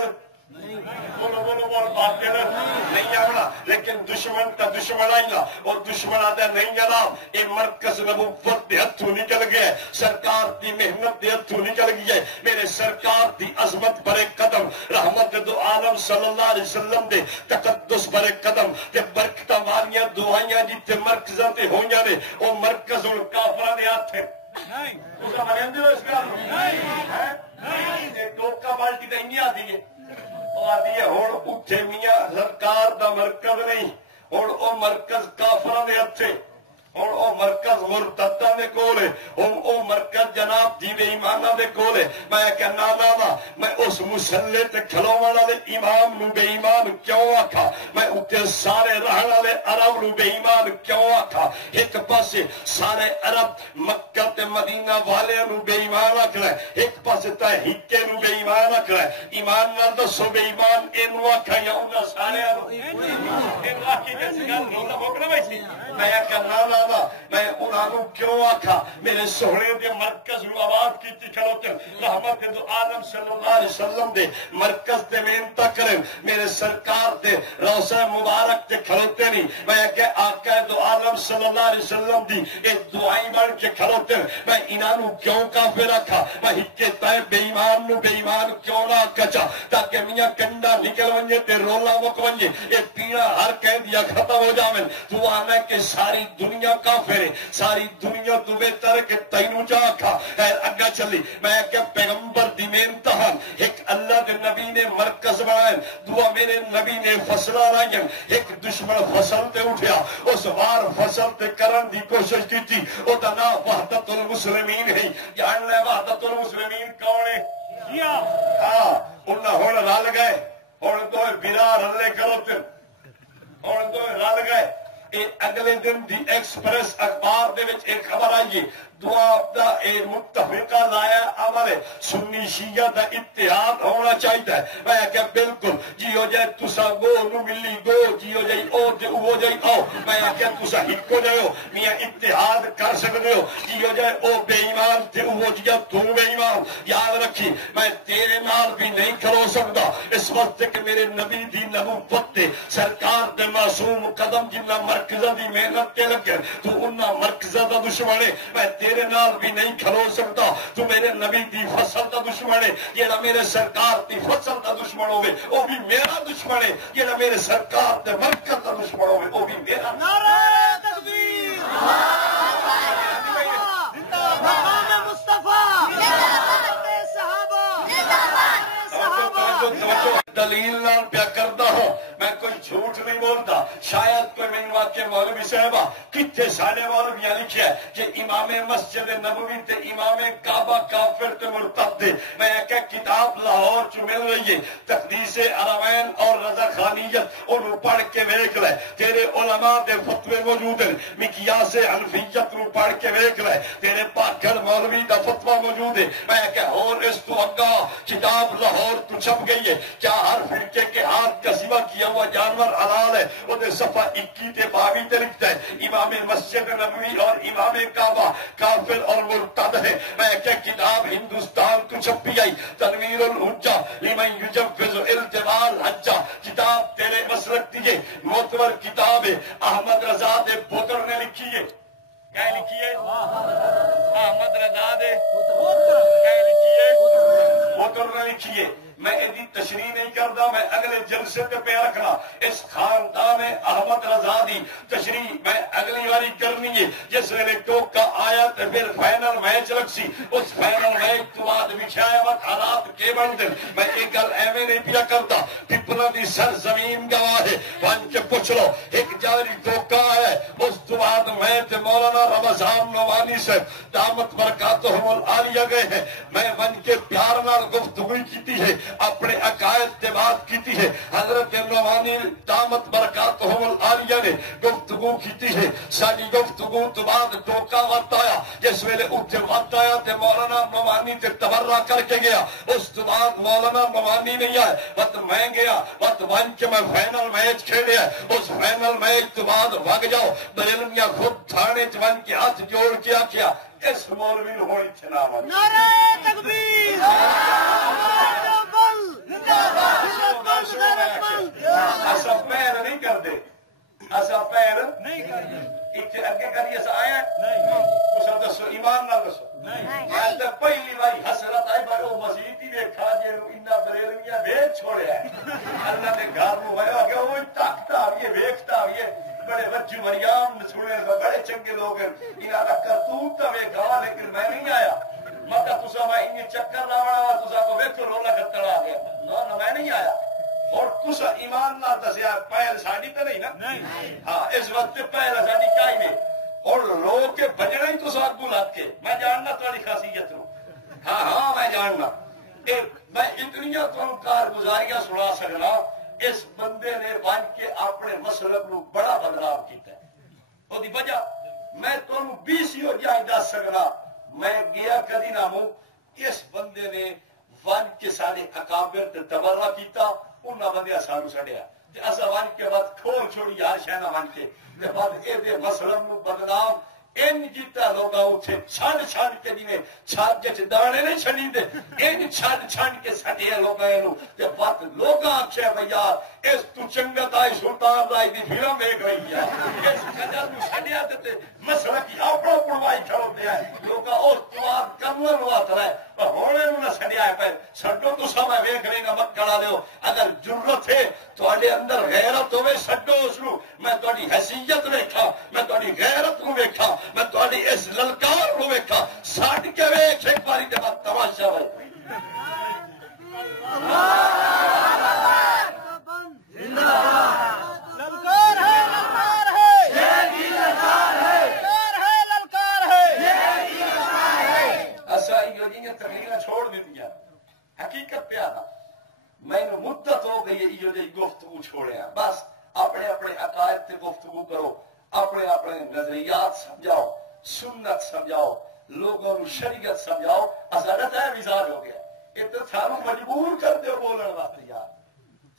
بول باطل نہیں آنا، لیکن دشمن کا دشمن آئیں گا اور دشمن آتا نہیں جناب یہ مرکز نبوت دے ہتھوں نکل گیا، سرکار دی محنت دے ہتھوں نکل گئی ہے، میرے سرکار دی عظمت برے قدم، رحمت دو عالم صلی اللہ علیہ وسلم دے تقدس برے قدم تے برکتاں والیاں دعائیاں جتھے مرکزاں تے ہوئیاں نے او مرکز ہن کافراں دے ہاتھ ہے۔ تساں منندے ہو اس گل نوں؟ اے ٹوکا بالٹی تے نہیں آدی ہے، او آدی ہے ہن اٹھے میاں سرکار دا مرکز نہیں، ہن او مرکز کافراں دے ہاتھ ہے، ہن او مرکز مرتداں دے کول ہے، ہن او مرکز جناب دی بے ایماناں دے کول ہے۔ میں کہنا نا میں اس مسلے تے کھلوون والے امام نو بے ایمان کیوں آکھا، میں اتنے سارے رہن والے عرب نو بے ایمان کیوں آکھا؟ ایک پاسے سارے عرب مکہ تے مدینہ والے نو بے ایمان آکھنا ہے، ایک پاسے تے ہکے نو بے ایمان آکھنا ہے۔ ایمان نال دسو بے ایمان اینو آکھا یا انہاں سارے نو؟ اینو آکھی جس گل نو مکنا ویسی میں کہنا نا میں انہاں نو کیوں آکھا؟ میرے سونے دے مرکز نو آباد کیتی کھلوتے رحمت دو عالم صلی اللہ علیہ وسلم دے مرکز تے محنت کریں، میرے سرکار دے روضہ مبارک تے کھلوتے نہیں، میں کہ آقا دو عالم صلی اللہ علیہ وسلم دی ایک دعائی بن کے کھلوتے میں انہاں نو کیوں کافر رکھا؟ میں ہکے تے بے ایمان نو بے ایمان کیوں نہ کچا تاکہ میاں کنڈا نکل ونجے تے رولا مک ونجے، اے پیڑا ہر کہہ دیا ختم ہو جاویں۔ تو آنا کہ ساری دنیا کافر ہے، ساری دنیا تو بہتر کہ تینوں جا کھا خیر اگا چلی۔ میں کہ پیغمبر دی میں امتحان ایک اللہ کے نبی نے مرکز بنائے، دعا میرے نبی نے فصلہ لائیں، ایک دشمن فصل تے اٹھیا اس وار فصل تے کرن دی کوشش کی تھی، او دا نام وحدت المسلمین ہے۔ جان لے وحدت المسلمین کون ہے؟ ہاں انہاں ہن رل گئے، ہن تو بلا رلے کرو تے ہن تو رل گئے۔ اگلے دن دی ایکسپریس اخبار دے وچ ایک خبر آئی دعا دا اے متفقہ لایا عمل ہے سنی شیعہ دا اتحاد ہونا چاہیے۔ میں کہ بالکل جی ہو جائے تسا گو نو ملی گو، جی ہو جائے او تے او جائے او، میں کہ تسا ہک ہو جائے ہو میاں اتحاد کر سکتے ہو، جی ہو جائے او بے ایمان تے او جیا تو بے ایمان۔ یاد رکھی میں تیرے نال بھی نہیں کھلو سکتا اس وقت کہ میرے نبی دی نبوت تے سرکار دے معصوم قدم جنہ مرکزہ دی محنت کے لگے تو انہاں مرکزہ دا دشمن ہے۔ میں تیرے نال بھی نہیں کھلو سکتا، تو میرے نبی دی فصل دا دشمن ہے، جیڑا میرے سرکار دی فصل دا دشمن ہوئے وہ بھی میرا دشمن ہے، جیڑا میرے سرکار دے مرکز دا دشمن ہوئے وہ بھی میرا۔ نعرہ تکبیر، مقام مصطفیٰ، دلیل نال پیا کرتا ہوں، میں کوئی جھوٹ نہیں بولتا۔ شاید کوئی میں واقع مولوی صاحبہ کتنے سارے مولویاں لکھے ہے کہ امام مسجد نبوی تے امام کعبہ کافر تے مرتد دے۔ میں کہ کتاب لاہور چ مل رہی ہے تقدیس ارمین اور رضا خانیت، انہوں پڑھ کے ویکھ لے، تیرے علماء دے فتوے موجود ہیں، مقیاس حنفیت نو پڑھ کے ویکھ لے، تیرے پاکڑ مولوی دا فتوہ موجود ہے۔ میں کہ اور اس تو اگا کتاب لاہور تو چھپ گئی ہے کیا ہر فرقے کے ہاتھ کا سوا کیا ہوا جانور حلال ہے، وہ صفحہ 21 تے 22 تے لکھتا ہے امام مسجد نبوی اور امام کعبہ کافر اور مرتد ہے۔ میں کہ کتاب ہندوستان تو چھپی آئی تنویر الحجہ لمن یجوز التبال حجہ، کتاب تیرے مسلک دیے معتبر کتاب ہے، احمد رضا دے پوتر نے لکھی ہے۔ کیا لکھی ہے؟ احمد رضا دے کیا لکھی ہے؟ پوتر نے لکھی ہے۔ میں ایدی تشریح نہیں کرتا، میں اگلے جلسے پہ پہ رکھنا اس خاندان احمد رضا دی تشریح میں اگلی باری کرنی ہے۔ جس ویلے ٹوکا آیا تو پھر فائنل میچ رکھسی، اس فائنل میچ تو بعد وچھایا وقت حالات کے بن دے۔ میں ایک گل ایویں نہیں پیا کرتا، پپلا دی سرزمین گواہ ہے، ون کے پوچھ لو ایک جاری ٹوکا ہے، اس تو بعد میں تے مولانا رمضان نعمانی سے دامت برکاتہم العالیہ گئے ہیں، میں ون کے پیار نال گفتگو کیتی ہے، اپنے عقائد سے بات کی ہے، حضرت نعمانی دامت برکاتہم العالیہ نے گفتگو کی ہے، ساری گفتگو تو بعد ٹوکا وقت آیا، جس ویلے اتنے وقت آیا تے مولانا نعمانی تے تبرہ کر کے گیا، اس تو بعد مولانا نعمانی نہیں آئے، وقت میں گیا وقت ون کے میں فائنل میچ کھیلے ہے، اس فائنل میچ تو بعد بھگ جاؤ بریلمیاں خود تھانے چون کے ہاتھ جوڑ کے آکھیا اس مولوی نو ہوئی چھناوا۔ نعرہ تکبیر، منجو مریم سنے بڑے چنگے لوگ ہیں انہاں دا کرتوت تو ویکھا لیکن میں نہیں آیا مگر تسا میں ان چکر لاونا وا تسا کو ویکھو رولا کتڑ آ گیا نہ میں نہیں آیا اور تسا ایمان نہ دسیا پہل ساڈی تے نہیں نا ہاں اس وقت پہل ساڈی کائی نہیں اور لوگ کے بجنا ہی تسا اگوں لگ کے میں جاننا تہاڈی خاصیت نو ہاں ہاں میں جاننا میں اتنیاں تمہیں کارگزاریاں سنا سکنا اس بندے نے بن کے اپنے مسلک نو بڑا بدلاؤ کیتا ہے وہ وجہ میں تمہیں 20 ہو جائے دس سکنا میں گیا کدی نہ ہوں اس بندے نے ون کے سارے اکابر تے تبرہ کیتا انہاں بندے سانو سڑیا تے اسا ون کے بعد کھول چھوڑی ہر شے نہ ون کے تے بعد اے دے مسلک نو بدنام ان جیتا لوگ اتنے چھڑ چھڑ کے جی چھت کے دانے نہیں چڑی دے ان چھڑ چھڑ کے سٹیا لوگوں بت لوگ آخیا بھائی یار اس تو چنگت آئی سلطان رائی دی فلم ویک رہی ہے اس قدر سٹیا دیتے مسئلہ کی اپنا پڑوائی کھڑوتے ہیں لوگ اس بعد کرنا لو ہاتھ رہے ہونے نہ سڑیا ہے پہ سڈو تو سب ویک رہے گا مت کڑا لو اگر ضرورت ہے تو اندر غیرت ہوئے سڈو اس میں تاری حیثیت ویکھا میں تاری غیرت نو ویکھا میں تاری اس للکار نو ویکھا سٹ کے ویکھ ایک باری دے بعد تماشا ہوئے للکار ہے للکار ہے للکار ہے للکار ہے ایسا یہ تقریریں چھوڑ دیتی حقیقت پہ آنا میں مدت ہو گئی یہ گفتگو چھوڑے بس اپنے اپنے عقائد سے گفتگو کرو اپنے اپنے نظریات سمجھاؤ سنت سمجھاؤ لوگوں کو شریعت سمجھاؤ اصالت ہے مزاج ہو گیا یہ تو ساروں مجبور کر دو بولنے واسطے یار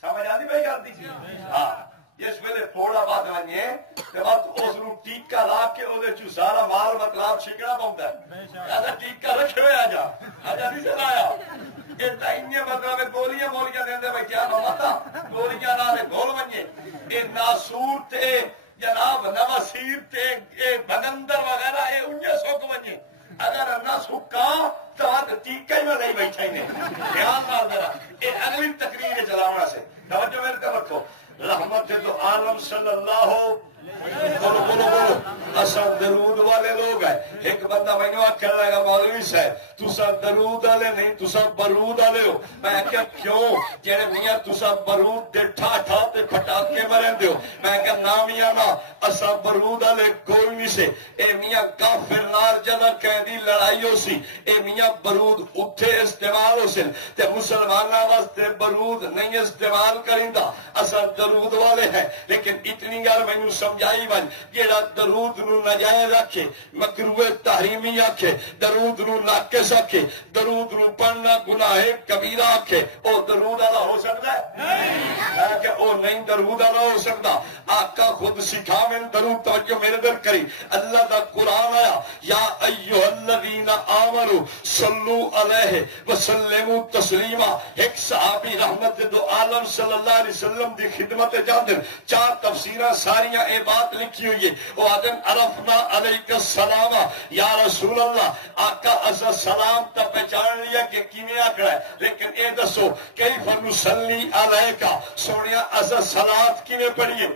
سمجھ آتی بھائی گل دی ہاں اس ویلے تھوڑا بات بنیے اس ٹیکا لا کے وہ سارا مال مطلب چھکنا پاؤں ہے ٹیکا رکھے ہوئے آ جا نہیں چلایا مطلب گولیاں گولیاں دے بھائی کیا متا گولیاں نہ گول بنیے یہ ناسور تے جناب نواسیر تے بگندر وغیرہ یہ انہیں سک بنیے اگر نہ سکا تو ٹیکا ہی میں نہیں بیٹھا ہی دھیان مار میرا یہ اگلی تقریر چلاونا سے توجہ میرے کا رکھو رحمت دو عالم صلی اللہ بولو بولو بولو اصل درود والے لوگ ہیں ایک بندہ میں آخر لگا مولوی صاحب تسا درود والے نہیں تسا برود والے ہو میں کیا کیوں جڑے میاں تسا برود دے ٹھا ٹھا تے پٹاکے مرندے ہو میں کہ نا میاں نا اسا برود والے کوئی نہیں سے اے میاں کافر نال جنا قیدی لڑائی ہو سی اے میاں برود اتھے استعمال ہو سن تے مسلماناں واسطے برود نہیں استعمال کریندا اسا درود والے ہیں لیکن اتنی گل مینوں سمجھائی ون جیڑا درود نو ناجائز آکھے مکروہ تحریمی آکھے درود نو ناقص آکھے درود نو پڑھنا گناہ کبیرہ آکھے او درود والا ہو سکتا ہے نہیں کہ او نہیں درود والا ہو سکتا آقا خود سکھا میں درود توجہ میرے در کری اللہ دا قرآن آیا یا ایھا الذین آمنوا صلو علیہ وسلموا تسلیما ایک صحابی رحمت دو عالم صلی اللہ علیہ وسلم دی خدمت جاندر چار تفسیرہ ساریاں اے بات لکھی ہوئی ہے وہ آدم عرفنا علیک السلام یا رسول اللہ آقا اسا سلام تا پہچان لیا کہ کیویں آکھنا ہے لیکن اے دسو کیف نصلی علیکا سونیا اسا صلات کیویں پڑھیے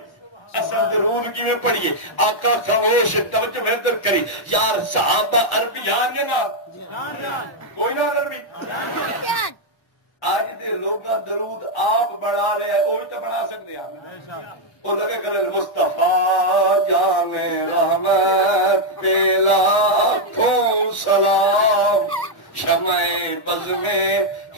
اسا درود کیویں پڑھیے آقا خاموش توجہ محضر کری یار صحابہ عربی جان گے نا کوئی نہ عربی آج دے لوگاں درود آپ بڑھا رہے وہ بھی تو بنا سکتے ہیں وہ لگے کرے مصطفیٰ جان رحمت پہ لاکھوں سلام شمع بز میں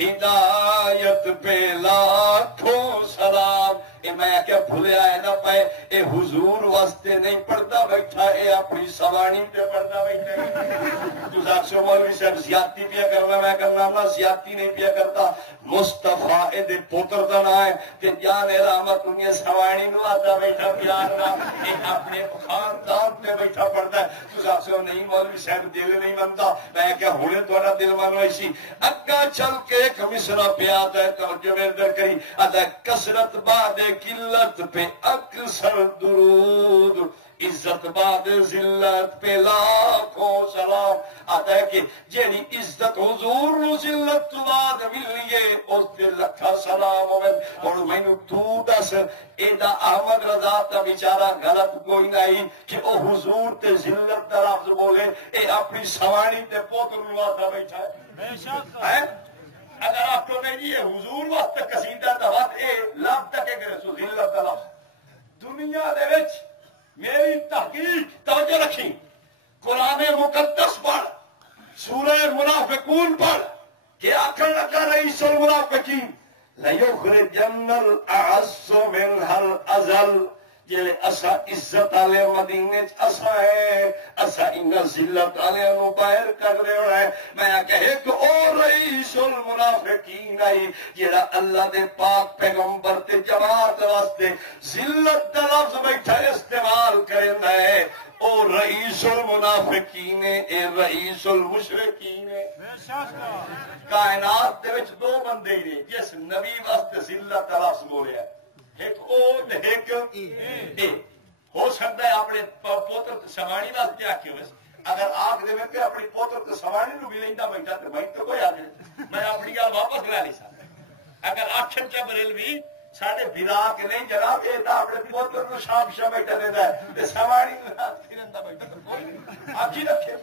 ہدایت پہ لاکھوں سلام اے میں کیا بھولیا ہے نہ پائے اے حضور واسطے نہیں پڑھتا بیٹھا اے اپنی سوانی پہ پڑھتا بیٹھا تو ساکسو مولوی صاحب زیادتی پیا کرنا میں کرنا نہ زیادتی نہیں پیا کرتا مصطفیٰ اے دے پوتر دا نہ ہے کہ جان رحمت انہیں سوانی نو آتا بیٹھا پیار نہ اے اپنے خاندان پہ بیٹھا پڑھتا ہے تو ساکسو نہیں مولوی صاحب دل نہیں بنتا میں کیا ہونے توڑا دل مانو ایسی اگا چل کے ایک مصرہ پہ آتا ہے توجہ میرے در کری آتا ہے کسرت بعد قلت پہ اکثر درود، عزت بعد ذلت پہ لاکھوں سلام. آتا ہے کہ جیڑی عزت حضور نو ذلت تو بعد ملیے اس پہ لکھا سلام ہوئے. اور میں نو تو دس ایڈا احمد رضا تا بیچارہ غلط کوئی نہیں کہ او حضور تے ذلت دا لفظ بولے، اے اپنی سوانی تے پوتر نواتا بیٹھا ہے. اگر آپ کو نہیں یہ حضور واسطے قصیدہ دا وقت اے لفظ تک کرے سو ذلت دا لفظ. دنیا دے وچ میری تحقیق توجہ رکھی، قرآن مقدس پڑھ، سورہ منافقون پڑھ کہ آخر لگا رئیس المنافقین لَيُخْرِجَنَّ الْأَعَزُّ مِنْهَا الْأَذَلُّ. جیڑے اسا عزت والے مدینے اسا ہے، اسا ان ذلت والے نو باہر کر دے ہونا ہے. میں کہے کہ او رئیس المنافقین آئی جیڑا اللہ دے پاک پیغمبر تے جماعت واسطے ذلت دا لفظ بیٹھا استعمال کرنا ہے. او رئیس المنافقین اے رئیس المشرکین. کائنات دے وچ دو بندے نے جس نبی واسطے ذلت دا لفظ بولیا ہے، ایک او ایک اے. ہو سکتا ہے اپنے پوتر سوانی واسطے آخی ہوئے. اگر آخ دے کہ اپنی پوتر سوانی نو بھی لینا بیٹھا تو میں تو کوئی آگے میں اپنی گل واپس لے نہیں سکتا. اگر آخر کیا بریلوی سارے برا کے نہیں جناب یہ تو اپنے پوتر کو شام شام بیٹھا دیتا ہے سوانی آپ جی رکھے.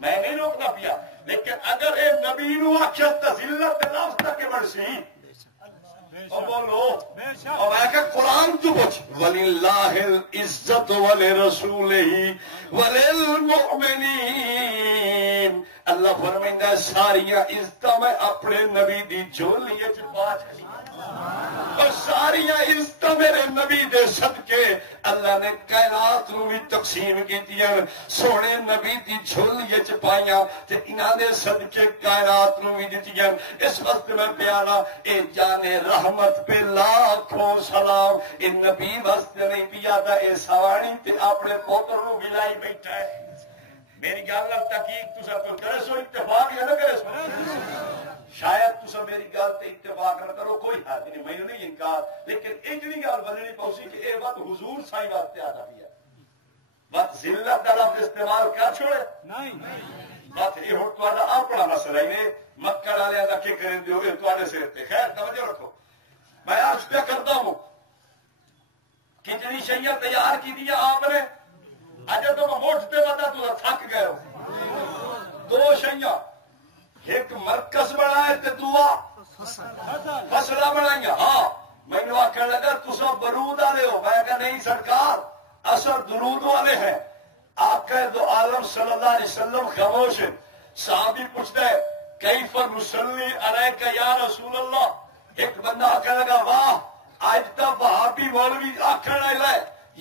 میں نہیں روکنا پیا، لیکن اگر یہ نبی نو آخر ذلت لفظ تک بڑسی بولو اور میں کہ قرآن تو پوچھ وَلِلَّهِ الْعِزَّةُ وَلِرَسُولِهِ وَلِلْمُؤْمِنِينَ. اللہ فرمائندہ ساریاں عزتاں میں اپنے نبی دی جھولی وچ پا چھڑی اور ساریاں عزتاں میرے نبی دے صدقے اللہ نے کائنات نو بھی تقسیم کیتیاں، سونے نبی دی جھولی وچ پائیاں تے انہاں دے صدقے کائنات نو بھی دتیاں. اس وقت میں پیانا اے جانے رحمت پہ لاکھوں سلام. اے نبی واسطے نہیں پیا تھا، اے سوانی تے اپنے پوتر نو بھی لائی بیٹھا ہے. میری گل تحقیق تسا کوئی کرے سو اتفاق یا نہ کرے سو، شاید تسا میری گل تے اتفاق نہ کرو کوئی حد نہیں، میں نہیں انکار، لیکن اجڑی گل بننی پوسی کہ اے بات حضور سائیں واسطے آتا بھی ہے. بات ذلت دا لفظ استعمال کر چھوڑے نہیں. بات یہ ہوں تہاڈا اپنا مسئلہ ہی مکڑ والے کا کی کریں دیو یہ تہاڈے سر تے. خیر توجہ رکھو، میں آج پہ کرتا ہوں کتنی شیاں تیار کی دیا آپ نے. اجے تو میں موٹتے بتا تو تھک گئے ہو. دو شیاں، ایک مرکز بنائے تے دعا فصلہ بنائیاں. ہاں مینو آخر لگا تسا برود والے ہو، میں کہا نہیں سرکار اصل درود والے ہیں. آقا دو عالم صلی اللہ علیہ وسلم خاموش. صحابی پوچھتا ہے کیف نصلی علیک یا رسول اللہ. ایک بندہ آخر لگا واہ آج تک وہابی مولوی آخر لگا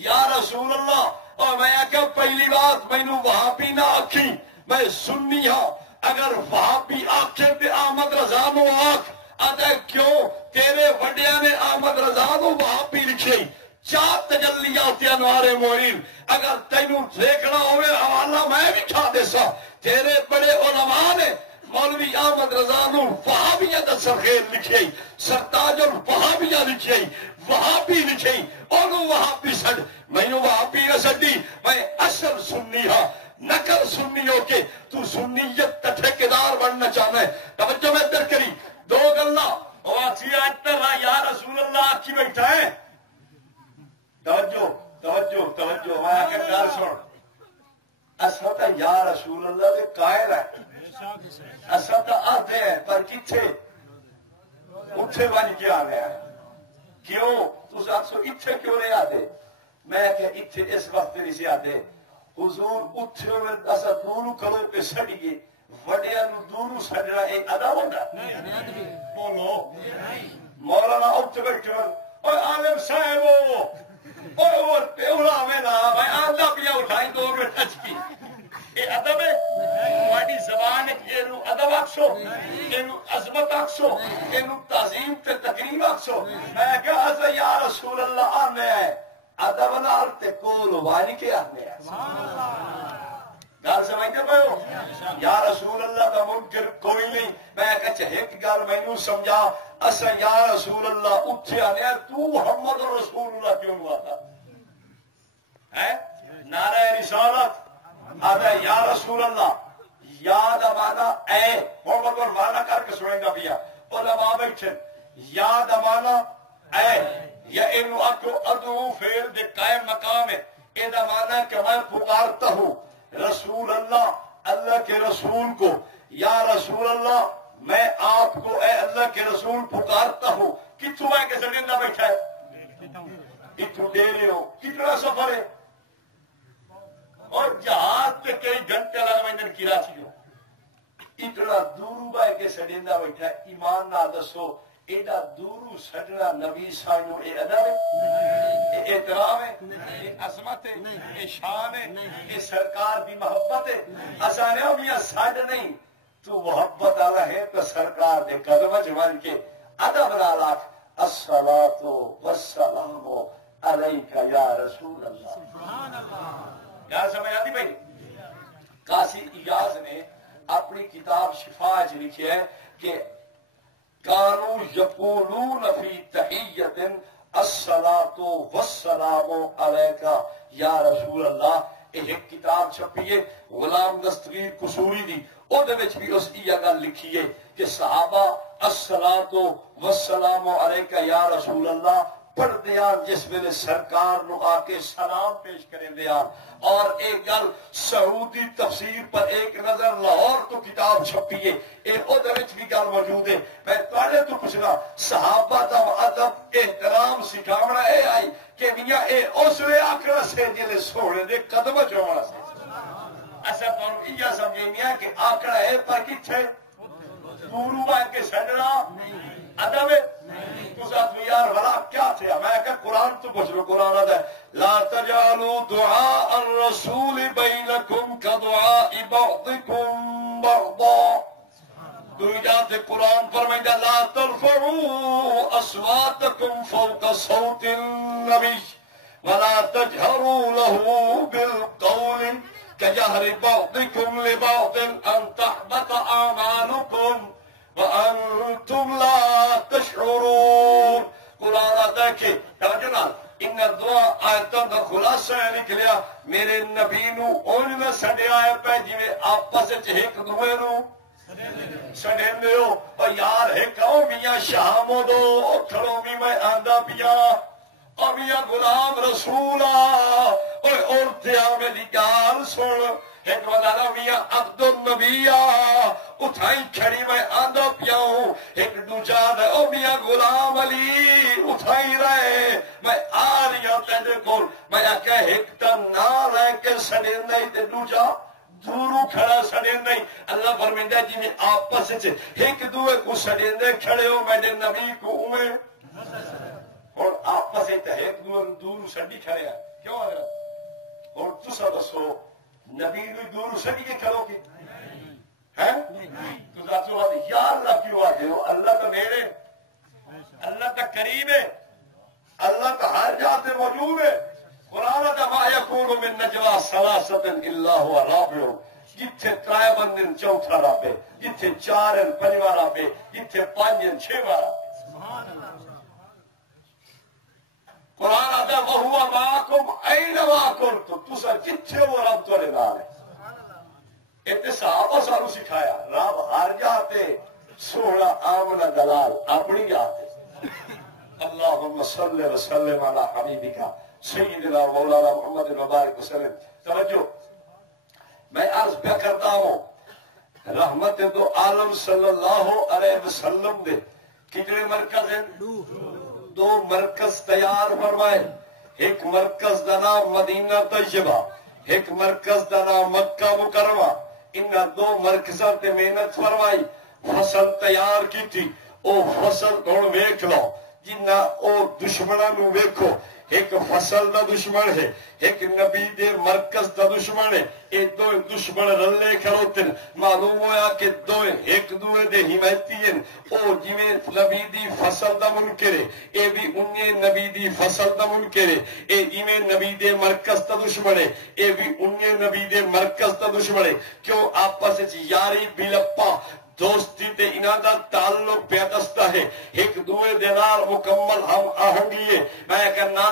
یا رسول اللہ. اور میں آخیا پہلی بات مینو وہابی نہ آخی، میں سنی ہاں. اگر وہابی آخے تے احمد رضا نو آخ. آتا کیوں تیرے وڈیاں نے احمد رضا نو وہابی لکھے. چار تجلیات انوار معین. اگر تینوں دیکھنا ہوئے حوالہ میں بھی کھا دے سا. تیرے بڑے علماء نے مولوی احمد رضا نو وہابیاں دا سرخیل لکھے، سرتاج الوہابیاں لکھے، وہابی لکھے. انہوں وہابی سڈ مینوں وہابی نہ سڈی. میں اصل سنی ہاں، نقل سنی ہو کے تو سنیت کا ٹھیکیدار بننا چاہنا ہے. توجہ میں ادھر کری دو گلاں یا رسول اللہ آخی بیٹھا ہے. توجہ توجہ توجہ میں کہ گل سن. اصل تو یا رسول اللہ دے قائل ہے، اصل تو آتے ہیں پر کتنے اتنے بن کے آ گیا. کیوں تس آخو اتنے کیوں نہیں آتے؟ میں کہ اتنے اس وقت نہیں سے آتے. حضور اتنے میں اصل دور کرو پہ سڑیے وڈیا دور سڑنا ایک ادا ہوتا. بولو مولانا اتنے بیٹھے اور عالم صاحب اور پیولا میرا میں آدھا پیا اٹھائی دو منٹ ٹچ کی. یہ ادب ہے ہماری زبان. یہ ادب آخسو، یہ عظمت آخسو، یہ تعظیم تے تقریم آخسو. میں کہ حضرت یا رسول اللہ آنے ہیں ادب نال تے کول وانی کے آنے ہیں. گل سمجھتے پے ہو؟ یا رسول اللہ کا منکر کوئی نہیں. میں کہ ایک گل مینوں سمجھا، اسا یا رسول اللہ اٹھے آنے تو محمد رسول اللہ کیوں نہیں آتا ہے؟ نعرہ رسالت آتا ہے یا رسول اللہ، یاد امانا اے محمد اور مانا کر کے سنیں گا پیا علماء بیٹھے یاد امانا اے یا انو اکو ادعو فعل دے قائم مقام ہے. ادا مانا کہ میں پکارتا ہوں رسول اللہ، اللہ کے رسول کو، یا رسول اللہ میں آپ کو اے اللہ کے رسول پکارتا ہوں. کتوں ہے کہ سڑندہ بیٹھا ہے؟ اتوں دے رہے ہو. کتنا سفر ہے؟ اور جہاز پہ کئی گھنٹے لگا کراچی ہو. اتنا دور ہے کہ سڑندہ بیٹھا ہے. ایمان نہ دسو ایڈا دور سڈنا نبی سانو اے ادب ہے، اے احترام ہے، اے عظمت ہے، اے شان ہے، اے سرکار دی محبت ہے. اسانے میاں سڈ نہیں تو محبت والا ہے تو سرکار دے قدم چ کے ادب نال آکھ الصلاۃ والسلام علیک یا رسول اللہ. سبحان اللہ. کیا سمجھ آتی بھائی؟ قاضی ایاز نے اپنی کتاب شفا چ لکھی ہے کہ کانو یقولون فی تحیۃ الصلاۃ والسلام علیک یا رسول اللہ. ایک کتاب چھپی ہے غلام دستگیر قصوری دی، اودے وچ بھی اس یہ گل لکھی ہے کہ صحابہ الصلاۃ والسلام علیک یا رسول اللہ پڑھ دیا جس ویلے سرکار نو آ کے سلام پیش کریں دیا. اور ایک گل سعودی تفسیر پر ایک نظر لاہور تو کتاب چھپی ہے، ایک او وچ بھی گل موجود ہے. میں تواڈے تو پوچھنا صحابہ دا ادب احترام سکھاونا اے آئی کہ میاں اے اس ویلے آکھنا سے جلے سونے دے قدم چومنا سے. اسا تانوں یہ سمجھے میاں کہ آکھنا ہے پر کتھے دورو با کے سڈنا ادب ہے. یار بھلا کیا تھے؟ میں کہ قرآن تو پوچھ لو. قرآن آتا ہے لا تجعلوا دعاء الرسول بینکم کدعاء بعضکم بعضا. تو جات قرآن فرمائے لا ترفعوا اصواتکم فوق صوت النبی ولا تجهروا له بالقول كجهر بعضكم لبعض ان تحبط اعمالكم وانتم لا تشعرون. قرآن آتا ہے کہ ان دعا آیتوں کا خلاصہ نکلیا میرے نبی نو اونج نہ سڈیا ہے پہ جی آپس ایک دوے نو سڈے ہو. اور یار ایک میاں شامو دو کھڑو بھی میں آندا پیا اور میاں غلام رسولا عورتیا میری گال سن. ایک بندہ میاں عبد النبی اٹھائی کھڑی میں آندا پیا ہوں. ایک دوجا دے او میاں غلام علی اٹھائی رہے میں آ رہی ہوں تیرے کول. میں کہ ایک تا نہ لے کے سڑے نہیں تے دوجا دورو کھڑا سڑے نہیں. اللہ فرمائندا جی میں آپس وچ ایک دوے کو سڑے کھڑے ہو میرے نبی کو اوے اور آپس وچ ایک دوے دور سڑی کھڑے ہیں. کیوں حضرت؟ اور تسا دسو نبی نو دور سڑی کے کھڑو کے ہیں تو دسو یا اللہ کیوں آتے ہو؟ اللہ تو میرے، اللہ تو قریب ہے، اللہ تو ہر جاتے موجود ہے. قرآن ما یکون من نجوا ثلاثۃ الا هو رابعهم. جتھے ترائے بندن چوتھا رب ہے، جتھے چار ہیں پنجواں رب ہے، جتھے پانچ ہیں چھواں رب. سبحان اللہ. قرآن آتا وہو معکم اینما کنتم. تسا جتھے وہ رب تواڈے نال ہے. اتنے صحابہ سانو سکھایا رب ہر جاتے سونا آمنا دلال اپنی جاتے. اللہم صلی وسلم علی حبیبک سیدنا مولانا محمد مبارک وسلم. توجہ میں عرض پہ کرتا ہوں رحمت دو عالم صلی اللہ علیہ وسلم دے کتنے مرکز ہیں؟ دو مرکز تیار فرمائے. ایک مرکز دا نام مدینہ طیبہ، ایک مرکز دا نام مکہ مکرمہ. ان دو مرکزاں تے محنت فرمائی، فصل تیار کی تھی. او فصل ہن ویکھ لو جنہ او دشمناں نو ویکھو ایک فصل دا دشمن ہے، ایک نبی دے مرکز دا دشمن ہے. یہ دو دشمن رلے کھڑوتے ہیں. معلوم ہوا کہ دو ایک دوسرے دے حمایتی ہیں. او جویں نبی دی فصل دا منکر ہے، اے بھی انہیں نبی دی فصل دا منکر ہے. اے جویں نبی دے مرکز دا دشمن ہے، اے بھی انہیں نبی دے مرکز دا دشمن ہے. کیوں آپس وچ یاری بلپا دوستی تے انہاں دا تعلق پیدستا ہے. ایک دوے دے نال مکمل ہم آہنگی ہے. میں کہ نا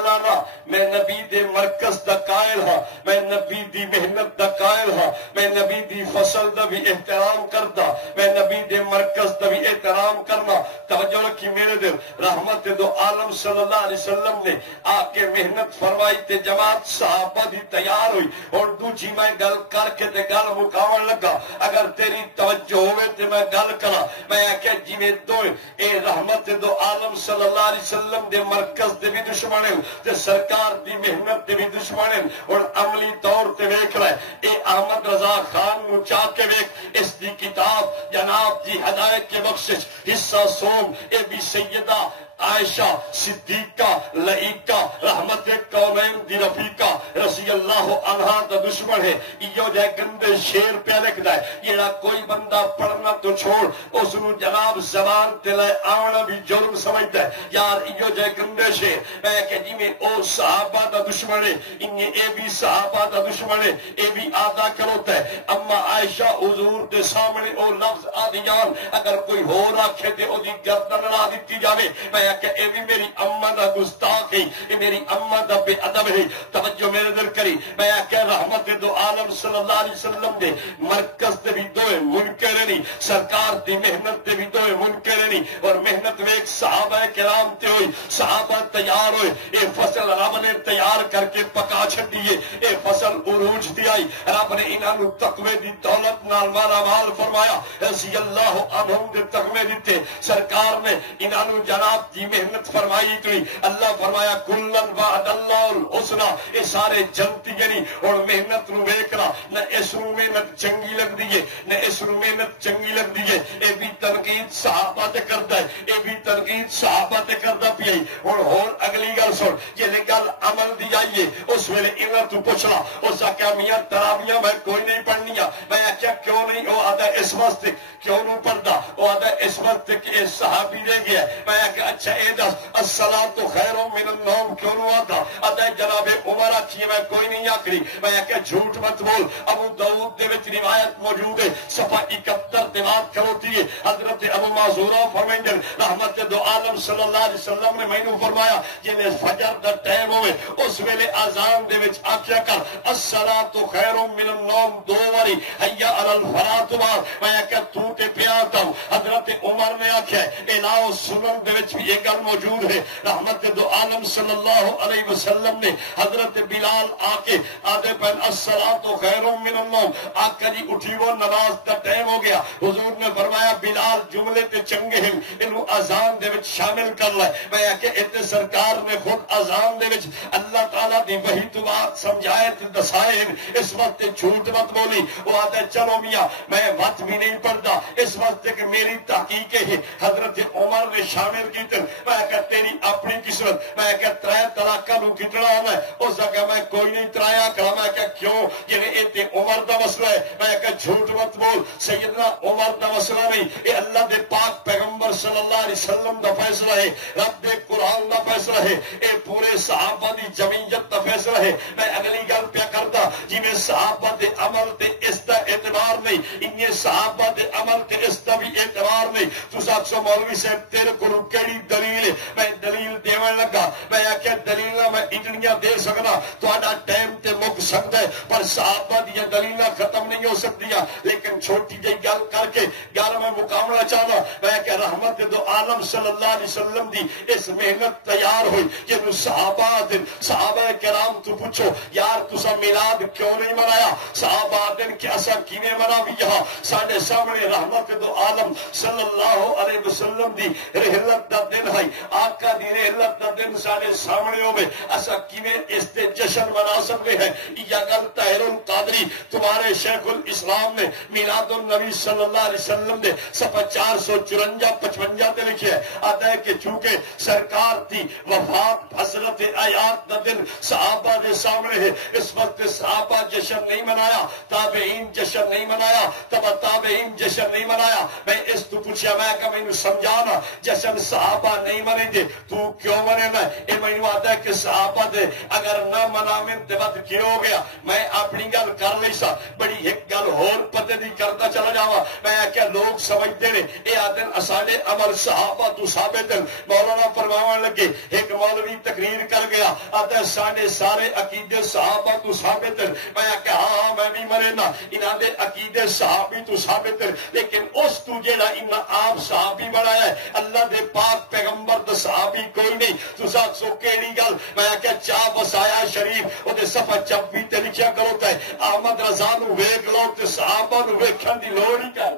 میں نبی دے مرکز دا قائل ہاں، میں نبی دی محنت دا قائل ہاں، میں نبی دی فصل دا بھی احترام کردا، میں نبی دے مرکز دا بھی احترام کرنا. توجہ رکھی میرے دل. رحمت دو عالم صلی اللہ علیہ وسلم نے آ کے محنت فرمائی تے جماعت صحابہ دی تیار ہوئی. اور دوجی میں گل کر کے تے گل مکاون لگا. اگر تیری توجہ ہوئے تے میں گل کرا، میں کہ جی میں دو اے رحمت دو عالم صلی اللہ علیہ وسلم دے مرکز دے بھی دشمن ہیں تے سرکار دی محنت دے بھی دشمن ہیں. اور عملی طور تے ویکھ رہے اے احمد رضا خان نو چاہ کے ویکھ اس دی کتاب جناب دی ہدایت کے بخشش حصہ سوم اے بھی سیدہ عائشہ صدیقہ لئیقہ رحمت قومین دی رفیقہ رضی اللہ عنہ دا دشمن ہے. ایو جائے گندے شیر پہ لکھدا ہے. یہ کوئی بندہ پڑھنا تو چھوڑ اس نو جناب زبان تلے آنا بھی جرم سمجھتا ہے. یار ایو جائے گندے شیر میں کہ جی میں او صحابہ دا دشمن ہے، انہیں اے بھی صحابہ دا دشمن ہے، اے بھی آدھا کروتا ہے. اما عائشہ حضور دے سامنے او لفظ آدیان اگر کوئی ہو رکھے تے او دی گردن لا دیتی جاوے. میں کہ اے بھی میری اما دا گستاخ ہے، اے میری اما دا بے ادب ہے. توجہ میرے در کری. میں کہ رحمت دو عالم صلی اللہ علیہ وسلم دے مرکز دے بھی دوئے منکر نہیں، سرکار دی محنت دے بھی دوئے منکر نہیں. اور محنت میں ایک صحابہ کرام تے ہوئی، صحابہ تیار ہوئے. اے فصل رب نے تیار کر کے پکا چھڈیے. اے فصل عروج دی آئی. رب نے انہاں نو تقوی دی دولت نال مالا مال فرمایا. رضی اللہ عنہم دے تقوی دیتے. سرکار نے انہاں نو جناب دی محنت فرمائی تھی. اللہ فرمایا کلن وعد اللہ الحسنی. یہ سارے جنتی یعنی اور محنت نو ویکھنا نہ اس نو محنت چنگی لگ دی ہے نہ اس نو محنت چنگی لگ دی ہے. اے بھی تنقید صحابہ تے کردا ہے، اے بھی تنقید صحابہ تے کردا پئی. اور اگلی گل سن جے گل عمل دی آئیے اس ویلے انہاں تو پوچھنا اس آکھیا میاں تراویاں میں کوئی نہیں پڑھنیاں. میں آکھیا کیوں نہیں؟ او آدا اس واسطے کیوں نہیں پڑھدا؟ او آدا اس واسطے کہ صحابی دے گیا. میں آکھیا اچھا اے دس الصلاۃ خیر من النوم کیوں نہیں آتا؟ آتا جناب عمر آکھی میں کوئی نہیں آکھری. میں آکھیا جھوٹ مت بول. ابو داؤد دے وچ روایت موجود ہے صفحہ 71 تے بات کھلوتی ہے. حضرت ابو معذورہ فرمائیں رحمت دو عالم صلی اللہ علیہ وسلم نے مینوں فرمایا جے فجر دا ٹائم ہوئے اس ویلے اذان دے وچ آکھیا کر الصلاۃ خیر من النوم دو واری حیا علی الفلاح. میں آکھیا تو تے پیا تا. حضرت عمر نے آکھیا الاؤ سنن دے وچ بھی یہ گل موجود ہے. رحمت دو عالم صلی اللہ علیہ وسلم نے حضرت بلال آ کے آدھے پہن الصلاۃ خیر من النوم. آقا جی اٹھی وہ نماز کا ٹائم ہو گیا. حضور نے فرمایا بلال جملے تے چنگے ہیں انہوں اذان دے وچ شامل کر لے. میں آکے اتنے سرکار نے خود اذان دے وچ اللہ تعالیٰ دی وحی تو بات سمجھائے تے دسائے. اس وقت جھوٹ مت بولی. وہ آدھے چلو میاں میں وقت بھی نہیں پڑھتا اس وقت کہ میری تحقیق ہے. حضرت عمر نے شامل کی. میں کہ تیری اپنی قسمت. میں کہ ترائے طلاقہ نو کتنا ہے اس جگہ میں کوئی نہیں ترایا کرا. میں کہ کیوں یعنی یہ عمر دا مسئلہ ہے. میں کہ جھوٹ مت بول. سیدنا عمر دا مسئلہ نہیں، یہ اللہ دے پاک پیغمبر صلی اللہ علیہ وسلم دا فیصلہ ہے. رب دے قرآن دا فیصلہ ہے. یہ پورے صحابہ دی جمعیت دا فیصلہ ہے. میں اگلی گل پیا کرتا جی میں صحابہ دے عمل تے اس دا اعتبار نہیں، انہیں صحابہ دے عمل تے اس دا بھی اعتبار نہیں. تو ساتھ مولوی صاحب تیرے کو کیڑی دلیل ہے؟ میں دلیل دیون لگا. میں آخیا دلیل میں اتنیاں دے سکنا تہاڈا ٹائم تے مک سکتا ہے پر صحابہ دیا دلیل ختم نہیں ہو سکتی. لیکن چھوٹی جی گل کر کے گل میں مقابلہ چاہنا. میں کہ رحمت دو عالم صلی اللہ علیہ وسلم دی اس محنت تیار ہوئی کہ صحابہ دن صحابہ کرام تو پوچھو یار تسا میلاد کیوں نہیں منایا؟ صحابہ دن کہ اصا کیویں منا بھی یہاں ساڈے سامنے رحمت دو عالم صلی اللہ علیہ وسلم دی رحلت دا دن ہے. آقا دی رحلت دا دن ساڈے سامنے ہوے اصا کیویں اس تے جشن منا سکتے ہیں؟ یہ گل طاہر القادری تمہارے شیخ الاسلام نے میلاد النبی صلی اللہ علیہ وسلم دے صفحہ 454-55 تے لکھے ہے آتا ہے کہ چونکہ سرکار تھی وفات حضرت آیات دا دن صحابہ دے سامنے ہے، اس وقت صحابہ جشن نہیں منایا، تابعین جشن نہیں منایا، تابعین جشن نہیں منایا۔ میں اس تو پوچھا میں کہ میں سمجھانا جشن صحابہ نہیں منیں دے تو کیوں منے نا؟ یہ میں آتا ہے کہ صحابہ دے اگر نہ منامن تے بعد کیوں ہو گیا؟ میں اپنی گل کر لی سا، بڑی ایک گل ہور پتے نہیں کرتا چلا جاوا۔ میں کہ لوگ سمجھتے ہیں یہ آدن اساڑے عمل صحابہ تو ثابت ہیں۔ مولانا فرماون لگے ایک مولوی تقریر کر گیا آتا ہے ساڑے سارے عقیدے صحابہ تو ثابت ہیں۔ میں کہ ہاں میں بھی مرے نا انہاں دے عقیدے صحابی تو ثابت ہیں، لیکن اس تو جیڑا انہاں آپ صحابی بنایا ہے اللہ دے پاک پیغمبر دا صحابی کوئی نہیں۔ تو ساتھ سو کیڑی گل؟ میں کہ چاہ وسایا شریف وہ دے صفحہ 26 تے لکھیا کرو تے احمد رضا نو ویکھ لو تے صحابہ نو ویکھن دی لوڑ ہی کر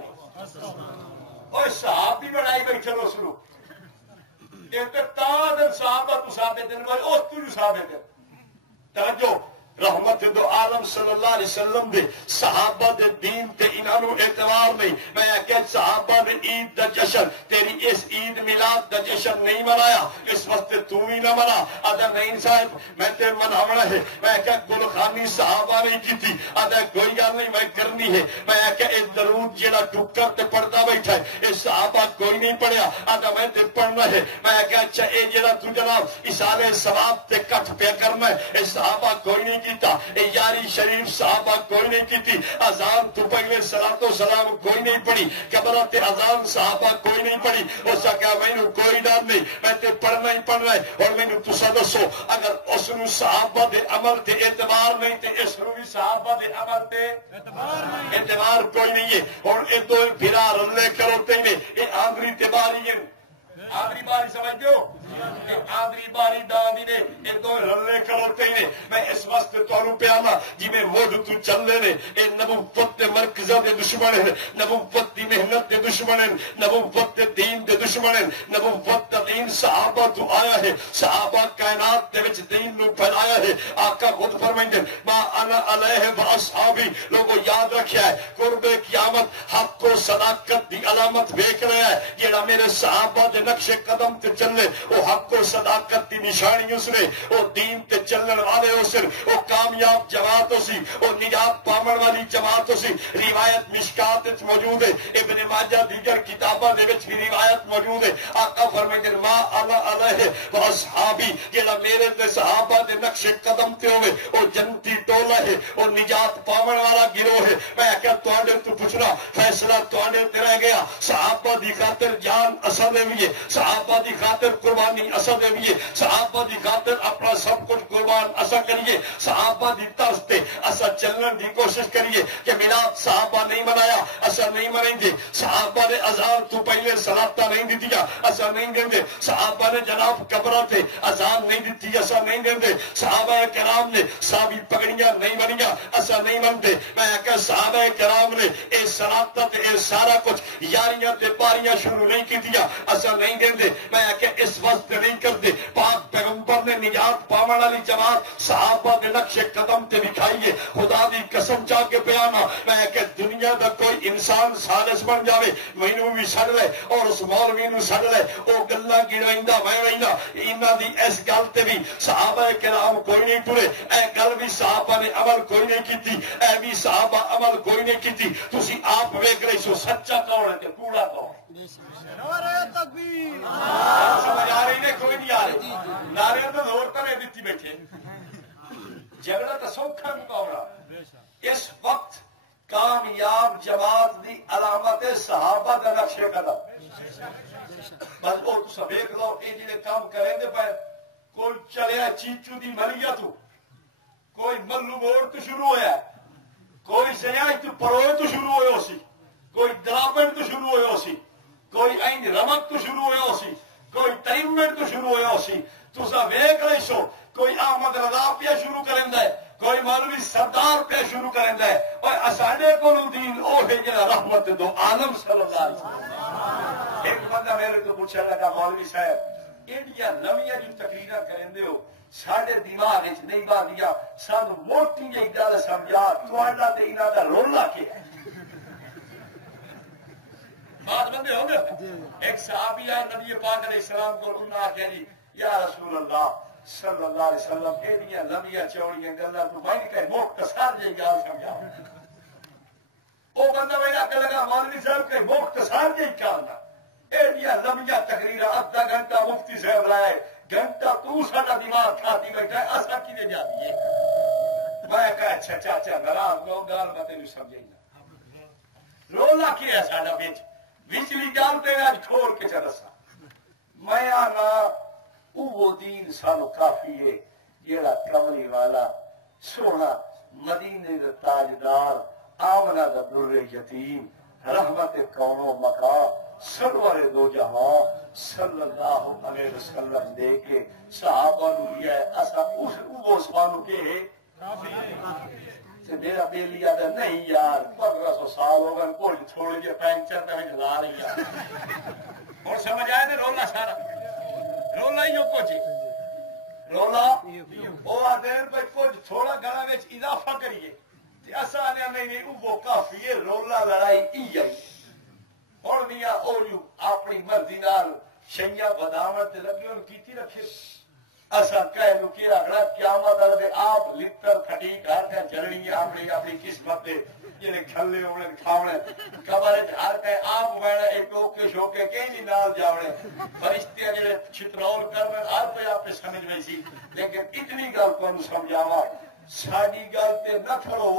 اور صحابی بنائی بیٹھے لو سنو صحابہ تو ثابت ہیں اس تو ثابت ہے۔ توجہ رحمت دو عالم صلی اللہ علیہ وسلم دے صحابہ دے دین تے انہاں نو اعتبار نہیں۔ میں کہ صحابہ نے عید دا جشن تیری اس عید میلاد دا جشن نہیں منایا، اس وقت تو ہی نہ منا۔ آدھا نہیں صاحب میں تے مناونا ہے۔ میں کہ گلخانی صحابہ نہیں کی تھی، آدھا کوئی گل نہیں میں کرنی ہے۔ میں کہ اس درود جڑا ٹکر تے پڑھتا بیٹھا ہے یہ صحابہ کوئی نہیں پڑھیا، آدھا میں تے پڑھنا ہے۔ میں کہ اچھا اے جڑا تو جناب اشارے ثواب تے کٹ پہ کرنا ہے یہ صحابہ کوئی نہیں کیتا، یاری شریف صحابہ کوئی نہیں کیتی، اذان تو پہلے صلاۃ و سلام کوئی نہیں پڑھی، قبرت اذان صحابہ کوئی نہیں پڑھی۔ اس کا مینوں کوئی ڈر نہیں، میں تے پڑھنا ہی پڑھنا ہے۔ اور مینوں تساں دسو اگر اس نو صحابہ دے عمل تے اعتبار نہیں تے اس نو بھی صحابہ دے عمل تے اعتبار کوئی نہیں ہے۔ اور اے دو پھرا رلے کروتے نے یہ آندری تباری ہیں، آدری باری سمجھ دو آدری باری دادی نے یہ دو رلے کروتے ہیں۔ میں اس وقت تانوں پیانا جی میں موڈ تو چلے نے اے نبوت دے مرکزاں دے دشمن ہیں، نبوت دی محنت دے دشمن ہیں، نبوت دے دین دے دشمن ہیں۔ نبوت دا دین صحابہ تو آیا ہے، صحابہ کائنات دے وچ دین نو پھیلایا ہے۔ آقا خود فرمائندے ما انا علیہ و اصحابی، لوگوں یاد رکھیا ہے قرب قیامت حق و صداقت دی علامت ویکھ رہا ہے جیڑا میرے صحابہ دے نقش قدم تے چلے وہ حق و صداقت دی نشانی اس نے، وہ دین تے چلن والے اس نے، وہ کامیاب جماعت اسی، وہ نجات پامن والی جماعت اسی۔ روایت مشکات وچ موجود ہے، ابن ماجہ دیگر کتاباں دے وچ بھی روایت موجود ہے۔ آقا فرمائندے ما انا علیہ و اصحابی، جیڑا میرے تے صحابہ دے نقش قدم تے ہوے وہ جنتی ٹولا ہے، وہ نجات پاون والا گروہ ہے۔ میں کہ تواڈے تو پوچھنا فیصلہ تواڈے تے رہ گیا، صحابہ دی خاطر جان اساں دے وی صحابہ دی خاطر قربانی اساں دے وی صحابہ دی خاطر اپنا سب کچھ قربان اساں کریے، صحابہ دی طرز تے اساں چلن دی کوشش کریے کہ میلاد صحابہ نہیں منایا اساں نہیں منیں گے، صحابہ نے اذان تو پہلے صلاتاں نہیں دتیاں اساں نہیں دیں گے، صحابہ نے جناب قبراں تے اذان نہیں دتی اساں نہیں دیں گے، صحابہ کرام نے ثابت پگڑیاں نہیں بنیاں اساں نہیں منتے۔ میں کہ صحابہ کرام نے اے صلاتاں تے اے سارا کچھ یاریاں تے پاریاں شروع نہیں کیتیاں اساں نہیں دیں۔ میں کہ اس وقت نہیں کرتے، پاک پیغمبر نے نجات پاون والی جماعت صحابہ دے نقش قدم تے دکھائیے۔ خدا دی قسم چاہ کے بیانا میں کہ دنیا دا کوئی انسان سالس بن جاوے مینوں بھی سڑ لے اور اس مولوی نو سڑ لے او گلاں گنویندا میں ویندا انہاں دی اس گل تے بھی صحابہ کرام کوئی نہیں ٹرے، اے گل بھی صحابہ نے عمل کوئی نہیں کیتی، اے بھی صحابہ عمل کوئی نہیں کیتی۔ تسی آپ ویکھ رہے سو سچا کون ہے تے کوڑا کون؟ نعرہ تکبیر، سمجھ آ رہی نے کوئی نہیں آ رہی؟ نعرے تو زور کرے دیتی بیٹھے، جھگڑا تو سوکھا مقابلہ۔ اس وقت کامیاب جماعت دی علامت صحابہ دا نقش قدم بس وہ تو دیکھ لو یہ جڑے کام کریں دے پہ کوئی چلیا چیچو دی ملیا تو کوئی ملو موڑ تو شروع ہویا، کوئی سیاح تو پروئے تو شروع ہوئے ہو سی، کوئی درابن تو شروع ہوئے ہو سی، کوئی این رمک تو شروع ہوئے ہو سی، کوئی تریمن تو شروع ہوئے ہو سی۔ تو سا ویک رہی سو کوئی احمد رضا پیا شروع کریں ہے، کوئی مولوی سردار پہ شروع کریں ہے، اور اساڑے کو دین او ہے جڑا رحمت دو عالم صلی اللہ علیہ وسلم۔ ایک بندہ میرے کو پوچھا لگا مولوی صاحب ایڈیاں نویاں جو تقریراں کریں ہو ساڈے دماغ وچ نہیں باندیا، سانو موٹی جہی گل سمجھا تہاڈا تے انہاں دا رولا کیا ہے؟ بات بندے ہو گئے. ایک صحابی آئے نبی پاک علیہ السلام کو انہوں نے کہا جی یا رسول اللہ صلی اللہ علیہ وسلم ایڈیاں لمبیاں چوڑیاں گلا تو میں کہ مختصر جی گل سمجھاؤ. وہ بندہ میرا کہ لگا مولوی صاحب کہ مختصر جی کرنا ایڈیاں لمبیاں تقریرا ادھا گھنٹہ مفتی صاحب لائے گھنٹہ تو ساڈا دماغ کھاتی بیٹھا ہے اصا کی جا دیے. میں کہا اچھا چاچا ناراض نو گال میں تینوں سمجھائی نا رولا کیا ہے ساڈا بچلی گل تیرے اج کھول کے چ دسا. میں آنا وہ دین سانو کافی ہے جیڑا کملی والا سونا مدینے دا تاجدار آمنہ دا در یتیم رحمت کون و مکان سرور دو جہاں صلی اللہ علیہ وسلم دے کے صحابہ نو لیا ہے اسا اس سانو کے میرا بیلی آدھا نہیں یار 1500 سال ہو گئے کوئی تھوڑے جے پینچر تے لا رہی ہے. اور سمجھ آئے تے رولا سارا رولا ہی کچھ رولا وہ آدھے بھائی کچھ تھوڑا گھر اضافہ کریے اصا آنے نہیں وہ کافی ہے رولا لڑائی ہوں میاں اپنی مرضی نال شیاں بداوت لگی اور کی رکھے اصا کہہ کیا قیامت آپ لتر کھٹی کھاتے جلنی اپنی اپنی قسمت جڑے کھلے ہونے کھاونے قبر ہر کہ آپ بہنا ایک ٹوکے شوکے کہیں نال جاونے فرشتے جڑے چھترول کرنے ہر کوئی آپ سمجھ میں سی. لیکن اتنی گل تمہیں سمجھاوا ساری گل تے نہ کھڑو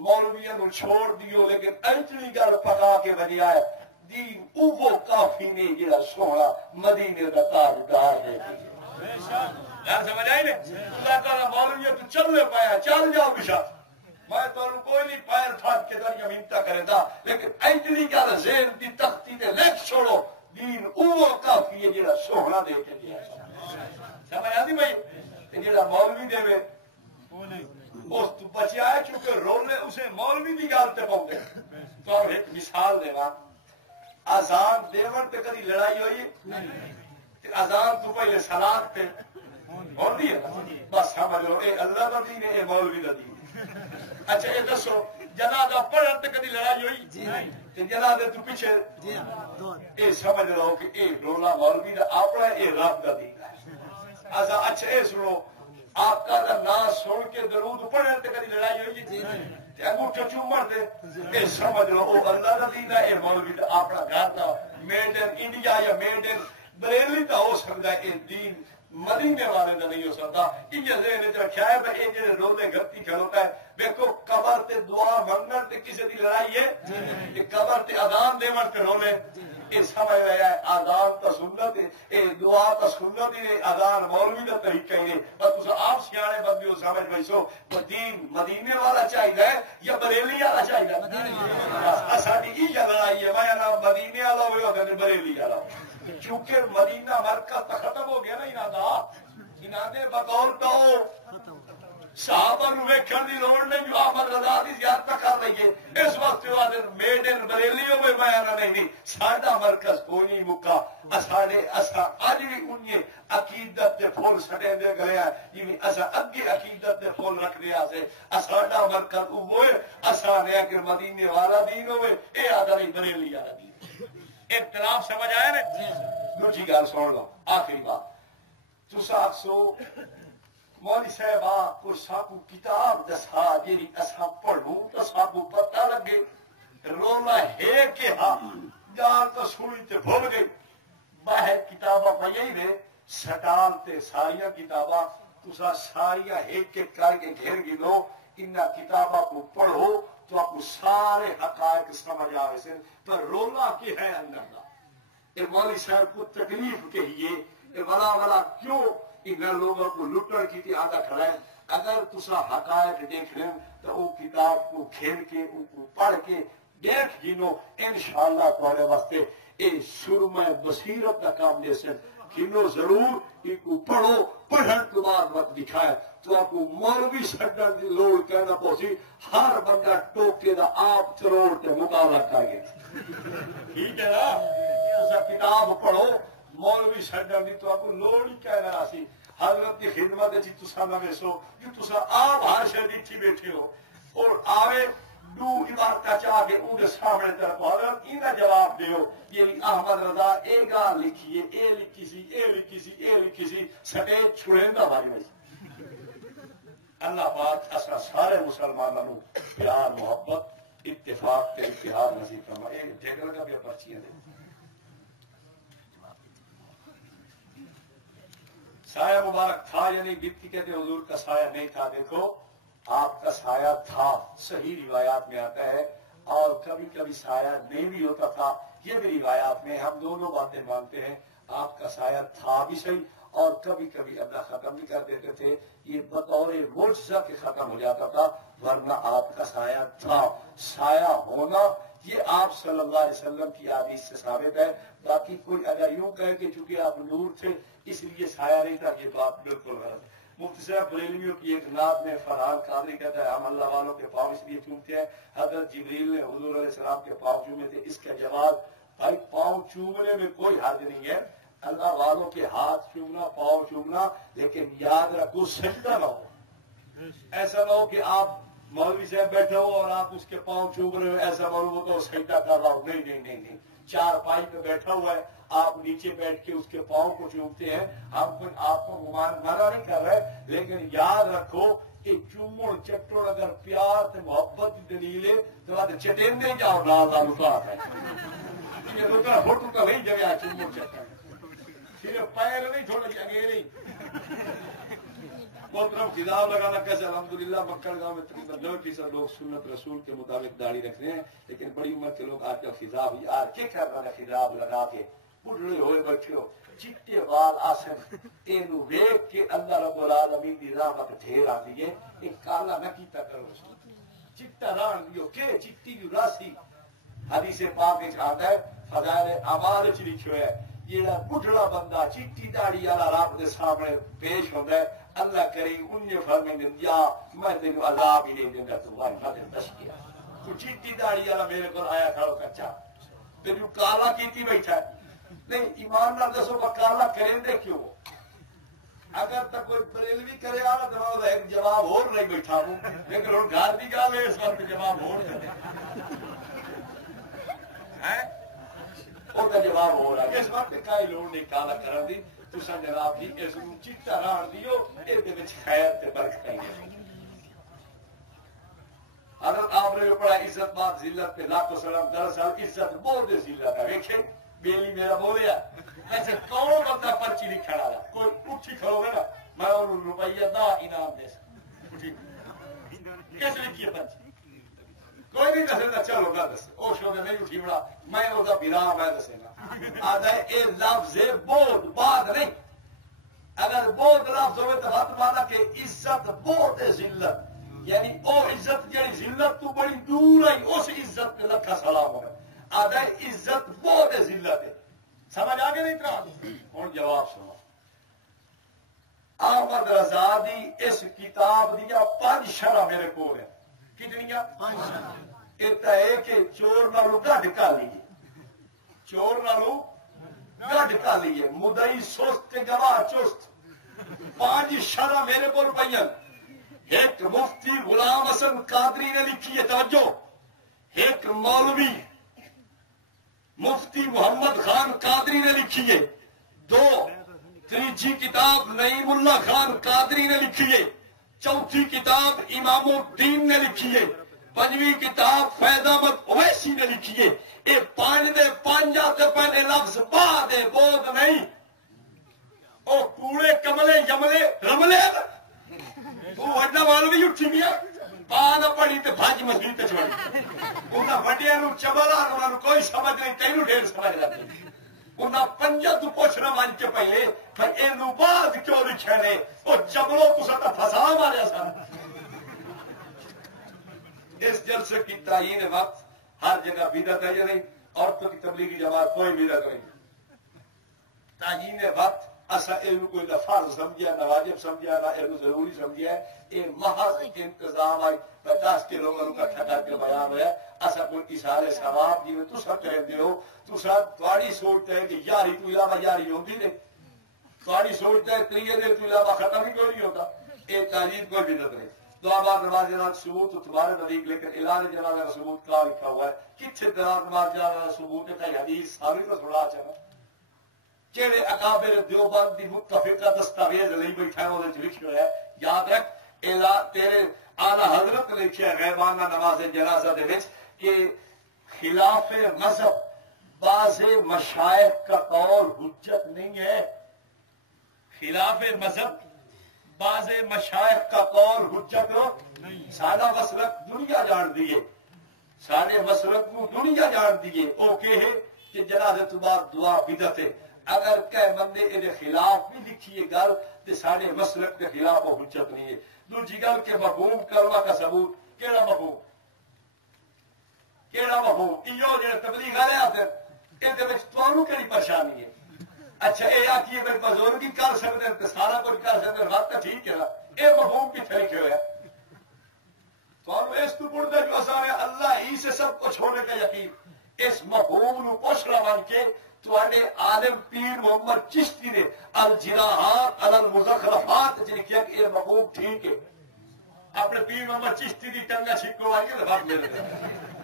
مولویاں نو چھوڑ دیو لیکن اتنی گل پکا کے بجیا ہے دین وہ کافی نہیں جڑا سونا مدینے دا تاجدار دے سمجھ آئی نے اللہ تعالیٰ مولوی تو چلنے پایا چل جاؤ بشا میں تمہیں کوئی نہیں پیر پھٹ کے دریا منتا کرے گا لیکن اتنی گل ذہن کی تختی تے لکھ چھوڑو دین وہ کافی ہے جڑا سونا دے کے دیا. سمجھ آتی بھائی جڑا مولوی دے اس تو بچیا ہے چونکہ رولے اسے مولوی کی گل تے پاؤں تو ایک مثال دینا اذان دیون تے کدی لڑائی ہوئی اذان تو پہلے سلاد تے ہوندی ہے بس سمجھ لو اے اللہ دا دین ہے اے مولوی دا دین. اچھا یہ دسو جنازہ پڑھن تے کدی لڑائی ہوئی تے جنازے تو پیچھے اے سمجھ لو کہ اے رولا مولوی دا اپنا اے رب دا دین ہے. اچھا اے سنو آقا دا نام سن کے درود پڑھن تے کدی لڑائی ہوئی تے انگوٹھے چومن تے اے سمجھ لو او اللہ دا دین ہے اے مولوی دا اپنا گھر دا میڈ ان انڈیا یا میڈ ان بریلی دا ہو سکتا ہے اے دین مدینے والے دا نہیں ہو سکتا. یہ ذہن چ رکھا ہے بھائی یہ جڑے رولے گھٹی کھڑوتا ہے دیکھو قبر تے دعا منگن تے کسی دی لڑائی ہے قبر تے اذان دیون تے رولے یہ سمجھ رہا ہے اذان تا سنت ہے اے دعا تا سنت ہے اذان مولوی دا طریقہ ہے پر تسا آپ سیانے بندے ہو سمجھ بیسو دین مدینے والا چاہیے یا بریلی والا چاہیے. ساڈی یہ لڑائی ہے میں نہ مدینے والا ہوا کہ بریلی والا کیونکہ مدینہ مرکز تو ختم ہو گیا نا انہاں دے بقول تو صحابہ نو ویکھن دی لوڑ نہیں جو احمد رضا دی زیارت کر لئیے اس وقت میڈ ان بریلی ہوئے بیانا نہیں ساڈا مرکز کوئی نہیں مکا اساڑے اسا اج بھی انہیں عقیدت دے پھول سٹے دے گئے ہیں جویں اسا اگے عقیدت دے پھول رکھ دیا سے اساڑا مرکز ہوئے اسا نے اگر مدینے والا دین ہوئے اے آدھا نہیں بریلی والا دین. اختلاف سمجھ آیا نا. دوسری گل سن لو آخری بات تسا آخسو مولوی صاحب کوئی ساکو کتاب دسا جیڑی اسا پڑھوں تو ساکو پتہ لگے رولا ہے کہ ہاں جان تو سنی تے بھول گئی باہر کتاباں پئی نے سٹال تے ساریاں کتاباں تسا ساریاں ایک ایک کر کے گھیر گلو انہاں کتاباں کو پڑھو تو آپ کو سارے حقائق سمجھ آئے سے پر رولا کی ہے اندر دا اے مولوی صاحب کو تکلیف کہیے اے ولا کیوں ان لوگوں کو لٹن کی تھی آدھا کھڑا ہے. اگر تسا حقائق دیکھ لیں تو وہ کتاب کو کھیل کے ان کو پڑھ کے دیکھ گنو انشاءاللہ تمہارے واسطے اے سرمہ بصیرت کا کام جیسے گنو ضرور ان کو پڑھو پڑھن کے بعد وقت دکھائے تو آپ کو مولوی چھڈن دی لوڑ کہنا پوسی ہر بندہ ٹوکے دا آپ چروڑ تے مقابلہ کر گئے. ٹھیک ہے نا تسا کتاب پڑھو مولوی چھڈن دی تو آپ کو لوڑ ہی کہنا سی حضرت کی خدمت جی تسا نہ ویسو جو تسا آپ ہر شے ڈٹھی بیٹھے ہو اور آوے دو عبارت چاہ کے ان کے سامنے طرف حضرت انہیں جواب دیو یہ احمد رضا اے گا لکھیے اے لکھی سی اے لکھی سی اے لکھی سی سٹیج چھڑیندہ بھاری میں اللہ پاک اسا سارے مسلمانوں پیار محبت اتفاق کے اتحاد نصیب فرما ایک ٹھیکر کا بھی پرچیاں دے سایہ مبارک تھا یعنی بتی کہتے حضور کا سایہ نہیں تھا دیکھو آپ کا سایہ تھا صحیح روایات میں آتا ہے اور کبھی کبھی سایہ نہیں بھی ہوتا تھا یہ بھی روایات میں ہم دونوں باتیں مانتے ہیں آپ کا سایہ تھا بھی صحیح اور کبھی کبھی اللہ ختم بھی کر دیتے تھے یہ بطور معجزہ کے ختم ہو جاتا تھا ورنہ آپ کا سایہ تھا سایہ ہونا یہ آپ صلی اللہ علیہ وسلم کی حدیث سے ثابت ہے باقی کوئی اگر یوں کہے کہ چونکہ آپ نور تھے اس لیے سایہ نہیں تھا یہ بات بالکل غلط ہے مفتی صاحب بریلویوں کی ایک نعت میں فرحان قادری کہتا ہے ہم اللہ والوں کے پاؤں اس لیے چومتے ہیں حضرت جبریل نے حضور علیہ السلام کے پاؤں چومے تھے اس کا جواب بھائی پاؤں چومنے میں کوئی حرج نہیں ہے اللہ والوں کے ہاتھ چومنا پاؤں چومنا لیکن یاد رکھو سجدہ نہ ہو ایسا نہ ہو کہ آپ مولوی صاحب بیٹھے ہو اور آپ اس کے پاؤں چوم رہے ہو ایسا معلوم ہو تو سجدہ کر رہا ہو نہیں نہیں نہیں نہیں چار پائی پہ بیٹھا ہوا ہے آپ نیچے بیٹھ کے اس کے پاؤں کو چومتے ہیں ہم کوئی آپ کو منع نہیں کر رہے لیکن یاد رکھو کہ چومڑ چٹڑ اگر پیار تے محبت کی دلیل ہے تو بعد چٹین نہیں جاؤ لال لال اتار ہے یہ تو کہا فوٹو کا وہی جگہ چومڑ چٹڑ صرف پیر نہیں تھوڑا جگہ نہیں محترم خطاب لگانا کیسے الحمدللہ مکڑ گاؤں میں تقریباً 90% لوگ سنت رسول کے مطابق داڑھی رکھ رہے ہیں لیکن بڑی عمر کے لوگ آج کل خطاب یار کیا کر رہا ہے خطاب لگا کے بڑھڑے ہوئے بیٹھے ہو چٹے بال آسن اینو ویک کے اللہ رب العالمین دی رحمت ڈھیر آتی ہے ایک کالا نہ کیتا کرو چٹا ران دیو کہ چٹی دی راسی حدیث پاک وچ آتا ہے فضائل اعمال وچ لکھیا ہے جیڑا بڑھڑا بندہ چٹی داڑھی والا رب دے سامنے پیش ہوندا ہے اللہ کریم انہیں فرمائیں یا میں تینوں عذاب ہی نہیں دیندا تو واہ فضل تشکیہ تو چٹی داڑھی والا میرے کو آیا کھڑو کچا تینوں کالا کیتی بیٹھا ہے نہیں ایمان نہ دسو کالا کریں دے کیوں اگر تک کوئی بریلوی کرے آ رہا تو ایک جواب اور نہیں بیٹھا ہوں لیکن ہوں گھر کی گل ہے اس وقت جواب اور جواب ہو رہا ہے اس وقت کئی لوگ نہیں کالا کرن دی تسا جناب جی اس چٹا ران دیو یہ خیر تے برکت حضرت آپ نے پڑھا عزت بات ذلت پہ لاکھ وسلم دراصل عزت بہت ذلت ہے ویکھے بیلی میرا بولیا ایسے کون بندہ پرچی نہیں کھڑا رہا کوئی اٹھی کھڑو گے نا میں انہوں روپیہ دا انعام دے سکتا کیسے لکھی ہے پرچی کوئی نہیں دسے گا چلو گا دسے او شو میں نہیں اٹھی بڑا میں وہ بنا میں دسے گا آدھا اے لفظ بہت بات نہیں اگر بہت لفظ ہوئے تو بات مانا کہ عزت بہت ذلت یعنی او عزت جی ذلت تو بڑی دور آئی اس عزت پہ لکھا سلام ہوگا آدھا عزت بہت ذلت ہے سمجھ آگے نہیں اتنا ہوں جواب سنو احمد رضا دی اس کتاب دیا 5 شرح میرے کو ہے کتنی اتنا ہے کہ چور نالو گڈ کا لیجیے چور نالو گڈ کا لیجیے مدعی سست گواہ چست 5 شرح میرے کو پہ ایک مفتی غلام حسن قادری نے لکھی ہے توجہ ایک مولوی مفتی محمد خان قادری نے لکھی ہے 2 تیسری کتاب نعیم اللہ خان قادری نے لکھی ہے 4تھی کتاب امام الدین نے لکھی ہے 5ویں کتاب فیض احمد اویسی نے لکھی ہے یہ 5 دے 5 آتے پہلے لفظ با دے بود نہیں او کوڑے کملے یملے رملے وہ وڈا وال بھی اٹھی گیا بعد پڑھی تو بھاج مسجد چھوڑی انہیں وڈیا چبلا کوئی سمجھ نہیں تینوں ڈھیر سمجھ لگی انہیں 5 تو پوچھنا من کے پہلے بھائی یہ بعد کیوں لکھے نے وہ چبلو تصا تو فسا ماریا سن اس جلسے کی تعین وقت ہر جگہ بدعت ہے یا نہیں عورتوں کی تبلیغی جماعت کوئی بدعت نہیں تعین وقت اصا یہ کوئی نہ فرض سمجھا نہ واجب سمجھا نہ یہ ضروری سمجھا ہے یہ محض انتظام آئی 50 کے لوگوں کا ٹھکا کے بیان ہوا اصا کوئی اشارے ثواب جی تسا کہتے ہو تسا تھوڑی سوچتے ہے کہ یاری تو علاوہ یاری ہوتی نہیں تھوڑی سوچتا ہے 3 دن تو علاوہ ختم ہی کوئی نہیں ہوتا یہ تعلیم کوئی بدعت نہیں دعا بعد نماز جنازہ ثبوت تو تمہارے نزدیک، لیکن اعلان جنازہ کا ثبوت کہاں لکھا ہوا ہے؟ کتنے دراز نماز جنازہ کا ثبوت ہے؟ حدیث ثابت تو تھوڑا چلا کہڑے اکابر دیوبند دی متفقہ دستاویز نہیں بیٹھا ہے وہ لکھا ہوا ہے. یاد رکھ اعلان تیرے اعلی حضرت نے لکھا ہے غیبانہ نماز جنازہ دے وچ کہ خلاف مذہب بعض مشائخ کا قول حجت نہیں ہے. خلاف مذہب بعض مشائخ کا قول حجت نہیں. سارا مسلک دنیا جان دیے، سارے مسلک کو دنیا جان دیے او کہ جنازے تو بعد دعا بدعت ہے. اگر کہ بندے یہ خلاف بھی لکھیے گل تو سارے مسلک کے خلاف وہ حجت نہیں ہے. دوسری گل کہ مفہوم کروا کا ثبوت کیڑا مفہوم؟ کیڑا مفہوم؟ یہ جڑے تبلیغ والے آتے یہ تمہوں کہڑی پریشانی ہے؟ اچھا یہ آخیے بھائی بزرگی کر سکتے ہیں تو سارا کچھ کر سکتے ہیں، بات تو ٹھیک ہے نا. یہ مفہوم کتنے لکھے ہوئے اس کو پڑھتے جو اصل اللہ ہی سے سب کچھ ہونے کا یقین. اس مفہوم نو پوچھنا بن کے تواڈے عالم پیر محمد چشتی نے الجراحات علی المزخرفات جی لکھیا کہ یہ مفہوم ٹھیک ہے. اپنے پیر محمد چشتی کی ٹنگا چھکو آئی ہے بات میرے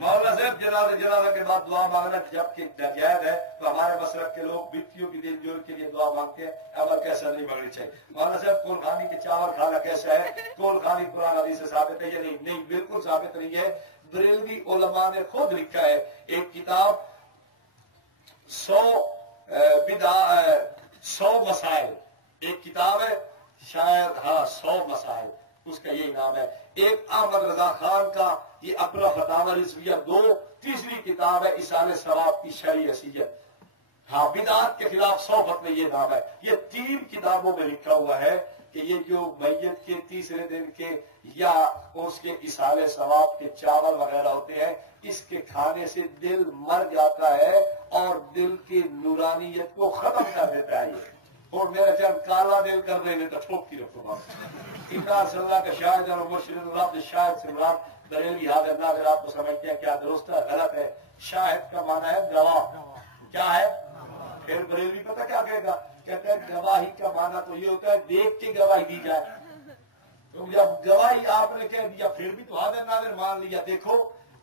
مولا صاحب جنازہ کے بعد دعا مانگنا جبکہ ناجائز ہے تو ہمارے مسلک کے لوگ بیتیوں کی دل جوڑ کے لیے دعا مانگتے ہیں. عمل کیسا نہیں مانگنی چاہیے. مولانا صاحب کول خانی کے چاول کھانا کیسا ہے؟ کول خانی قرآن حدیث سے ثابت ہے یا نہیں؟ بالکل ثابت نہیں ہے. بریلوی علماء نے خود لکھا ہے ایک کتاب 100 مسائل، ایک کتاب ہے شاید 100 مسائل، اس کا یہی نام ہے. ایک احمد رضا خان کا یہ اپنا فتاوی رضویہ 2، تیسری کتاب ہے اصال ثواب کی شرعی حیثیت. ہاں بدعات کے خلاف 100 فتوے یہ نام ہے. یہ 3 کتابوں میں لکھا ہوا ہے کہ یہ جو میت کے تیسرے دن کے یا اس کے اصال ثواب کے چاول وغیرہ ہوتے ہیں اس کے کھانے سے دل مر جاتا ہے اور دل کی نورانیت کو ختم کر دیتا ہے. اور میرا چند کالا دل کر دینے تو ٹھوک کی رکھو بات. اقرار صلی اللہ کا شاہد اور مرشد اللہ شاہد سے مراد بریلوی حاضر ناظر آپ کو سمجھتے ہیں کیا درست ہے غلط ہے؟ شاہد کا معنی ہے گواہ. کیا ہے؟ پھر بریلوی پتہ کیا کہے گا؟ کہتے ہیں گواہی کا معنی تو یہ ہوتا ہے دیکھ کے گواہی دی جائے. تو جب گواہی آپ نے کہہ دیا پھر بھی تو حاضر ناظر مان لیا. دیکھو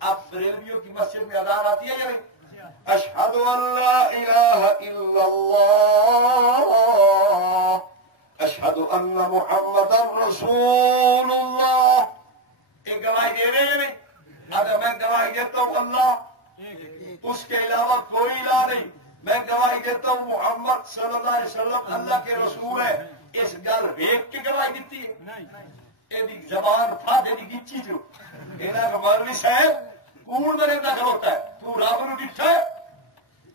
اب بریلویوں کی مسجد میں اذان آتی ہے یا نہیں؟ اشہد ان لا الہ الا اللہ اشہد ان محمد رسول اللہ. ایک گواہی دے رہے ہیں نہیں؟ اگر میں گواہی دیتا ہوں اللہ اس کے علاوہ کوئی الہ نہیں، میں گواہی دیتا ہوں محمد صلی اللہ علیہ وسلم اللہ کے رسول ہے، اس گل ویک کے گواہی دیتی ہے. یہ زبان فادے کی گیچی جو یہاں مولوی صاحب کون میرے نہ کھلوتا ہے. تو رب نو ڈٹھا ہے،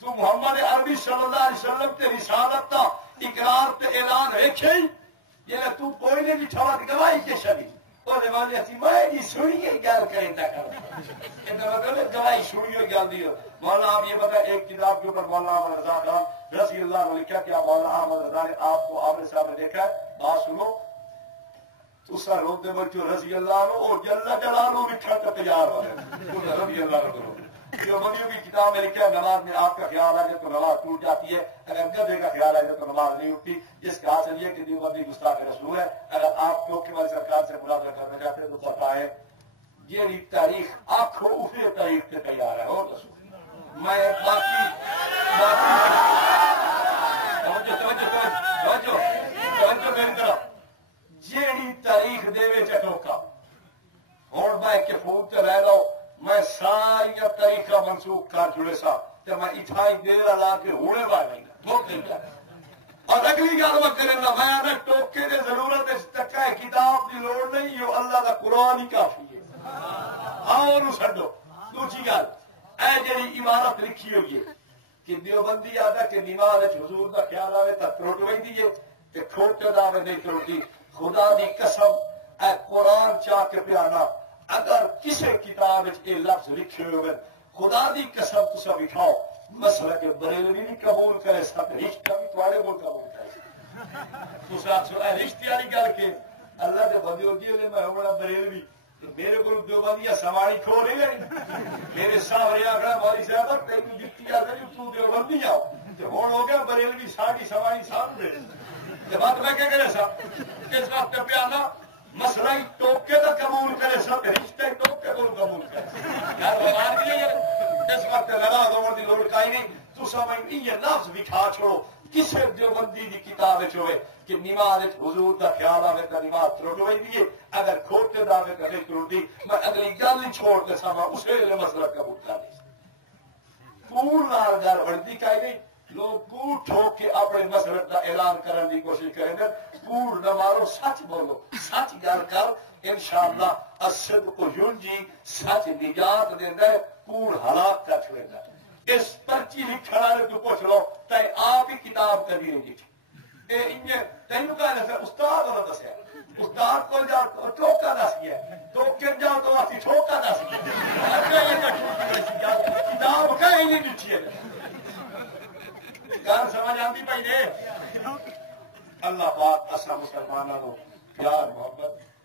تو محمد عربی صلی اللہ علیہ وسلم تے رسالت کا اقرار تے اعلان ویکھے جی تو کوئی نہیں ڈٹھا ہوا گواہی کے شری وہ میں جی سنیے گل کریں مطلب گواہی سنیے گل دی. مولانا آپ یہ بتا ایک کتاب کے اوپر مولانا احمد رضا خان رضی اللہ نے لکھا کیا مولانا احمد رضا نے آپ کو آمنے سامنے دیکھا ہے؟ بات سنو تو سر روتے بچوں رضی اللہ عنہ اور جل جلالہ لکھا کا تیار ہو رضی اللہ عنہ. جو بندیوں کی کتاب میں لکھا ہے نماز میں آپ کا خیال آ جائے تو نماز ٹوٹ جاتی ہے، اگر گدھے کا خیال آ جائے تو نماز نہیں اٹھتی. جس کا حاصل یہ کہ دیوبندی گستاخ رسول ہے. اگر آپ چوکی والی سرکار سے ملاقہ کرنا چاہتے ہیں تو بتائیں یہ تاریخ آنکھوں اسی تاریخ سے تیار ہے. اور میں باقی میری طرف جیڑی تاریخ دے چٹوکا ہوں میں کہ فون سے رہ لو میں ساری تاریخ منسوخ کر چھوڑے سا تو میں اٹھائی دیر لا کے ہونے والا. اور اگلی گل میں کرنا میں ٹوکے کی ضرورت تکا کتاب کی لوڑ نہیں، وہ اللہ کا قرآن ہی کافی ہے. آؤ چڈو. دوسری گل اے جی عمارت لکھی ہوئی ہے کہ دیوبندی آتا کہ نماز حضور کا خیال آئے تو ترٹ وی ہے کھوٹے دعوے نہیں ترٹتی. خدا دی قسم اے قرآن چاہ کے پیانا اگر کسی کتاب یہ لفظ لکھے ہوئے خدا دی قسم تصا بٹھاؤ مسئلہ کہ بریلوی نہیں قبول کرے سب رشتہ بھی تھوڑے کو قبول کرے. رشتے والی گل کے اللہ کے بندے ہوتی ہے میں ہوں بریلوی میرے کو دیوبندی سواری کھو رہی ہے میرے سامنے آخر والی صاحب تین جتی آ گئی تو دیوبندی آؤ ہوں ہو گیا بریلوی ساڑی سواری سامنے بات میں کیا کرے سا اس وقت پیانا مسئلہ ہی ٹوکے کا سب رشتے تو قبول کر یار بمان بھی اس وقت ناراض ہونے کی لوڑ کائی نہیں تو سمجھ یہ لفظ بھی کھا چھوڑو کسی دیوبندی کی کتاب ہوئے کہ نماز حضور کا خیال آئے تو نماز ترٹ ہوئی دیے اگر کھوٹے دعوے کرے ترٹی میں اگلی گل ہی چھوڑ کے سما اسے مسئلہ قبول کر لی کوڑ نال گل بنتی کہیں نہیں لوگ کوڑ ٹھوک کے اپنے مسلک کا اعلان کرنے کی کوشش کریں گے کوڑ نہ مارو سچ بولو سچ گل کر انشاءاللہ الصدق ینجی سچ نجات دینا ہے کوڑ ہلاک کر چھوڑے گا اس پرچی لکھنے والے تو پوچھ لو تے آپ ہی کتاب کبھی نہیں لکھی تینوں کہ استاد نے دسیا استاد کو جا ٹوکا دس گیا ٹوکے جاؤ تو اسی ٹھوکا دس گیا کتاب کہیں نہیں لکھی ہے گل سمجھ آتی پی نے اللہ پاک اسا مسلمانوں کو پیار محبت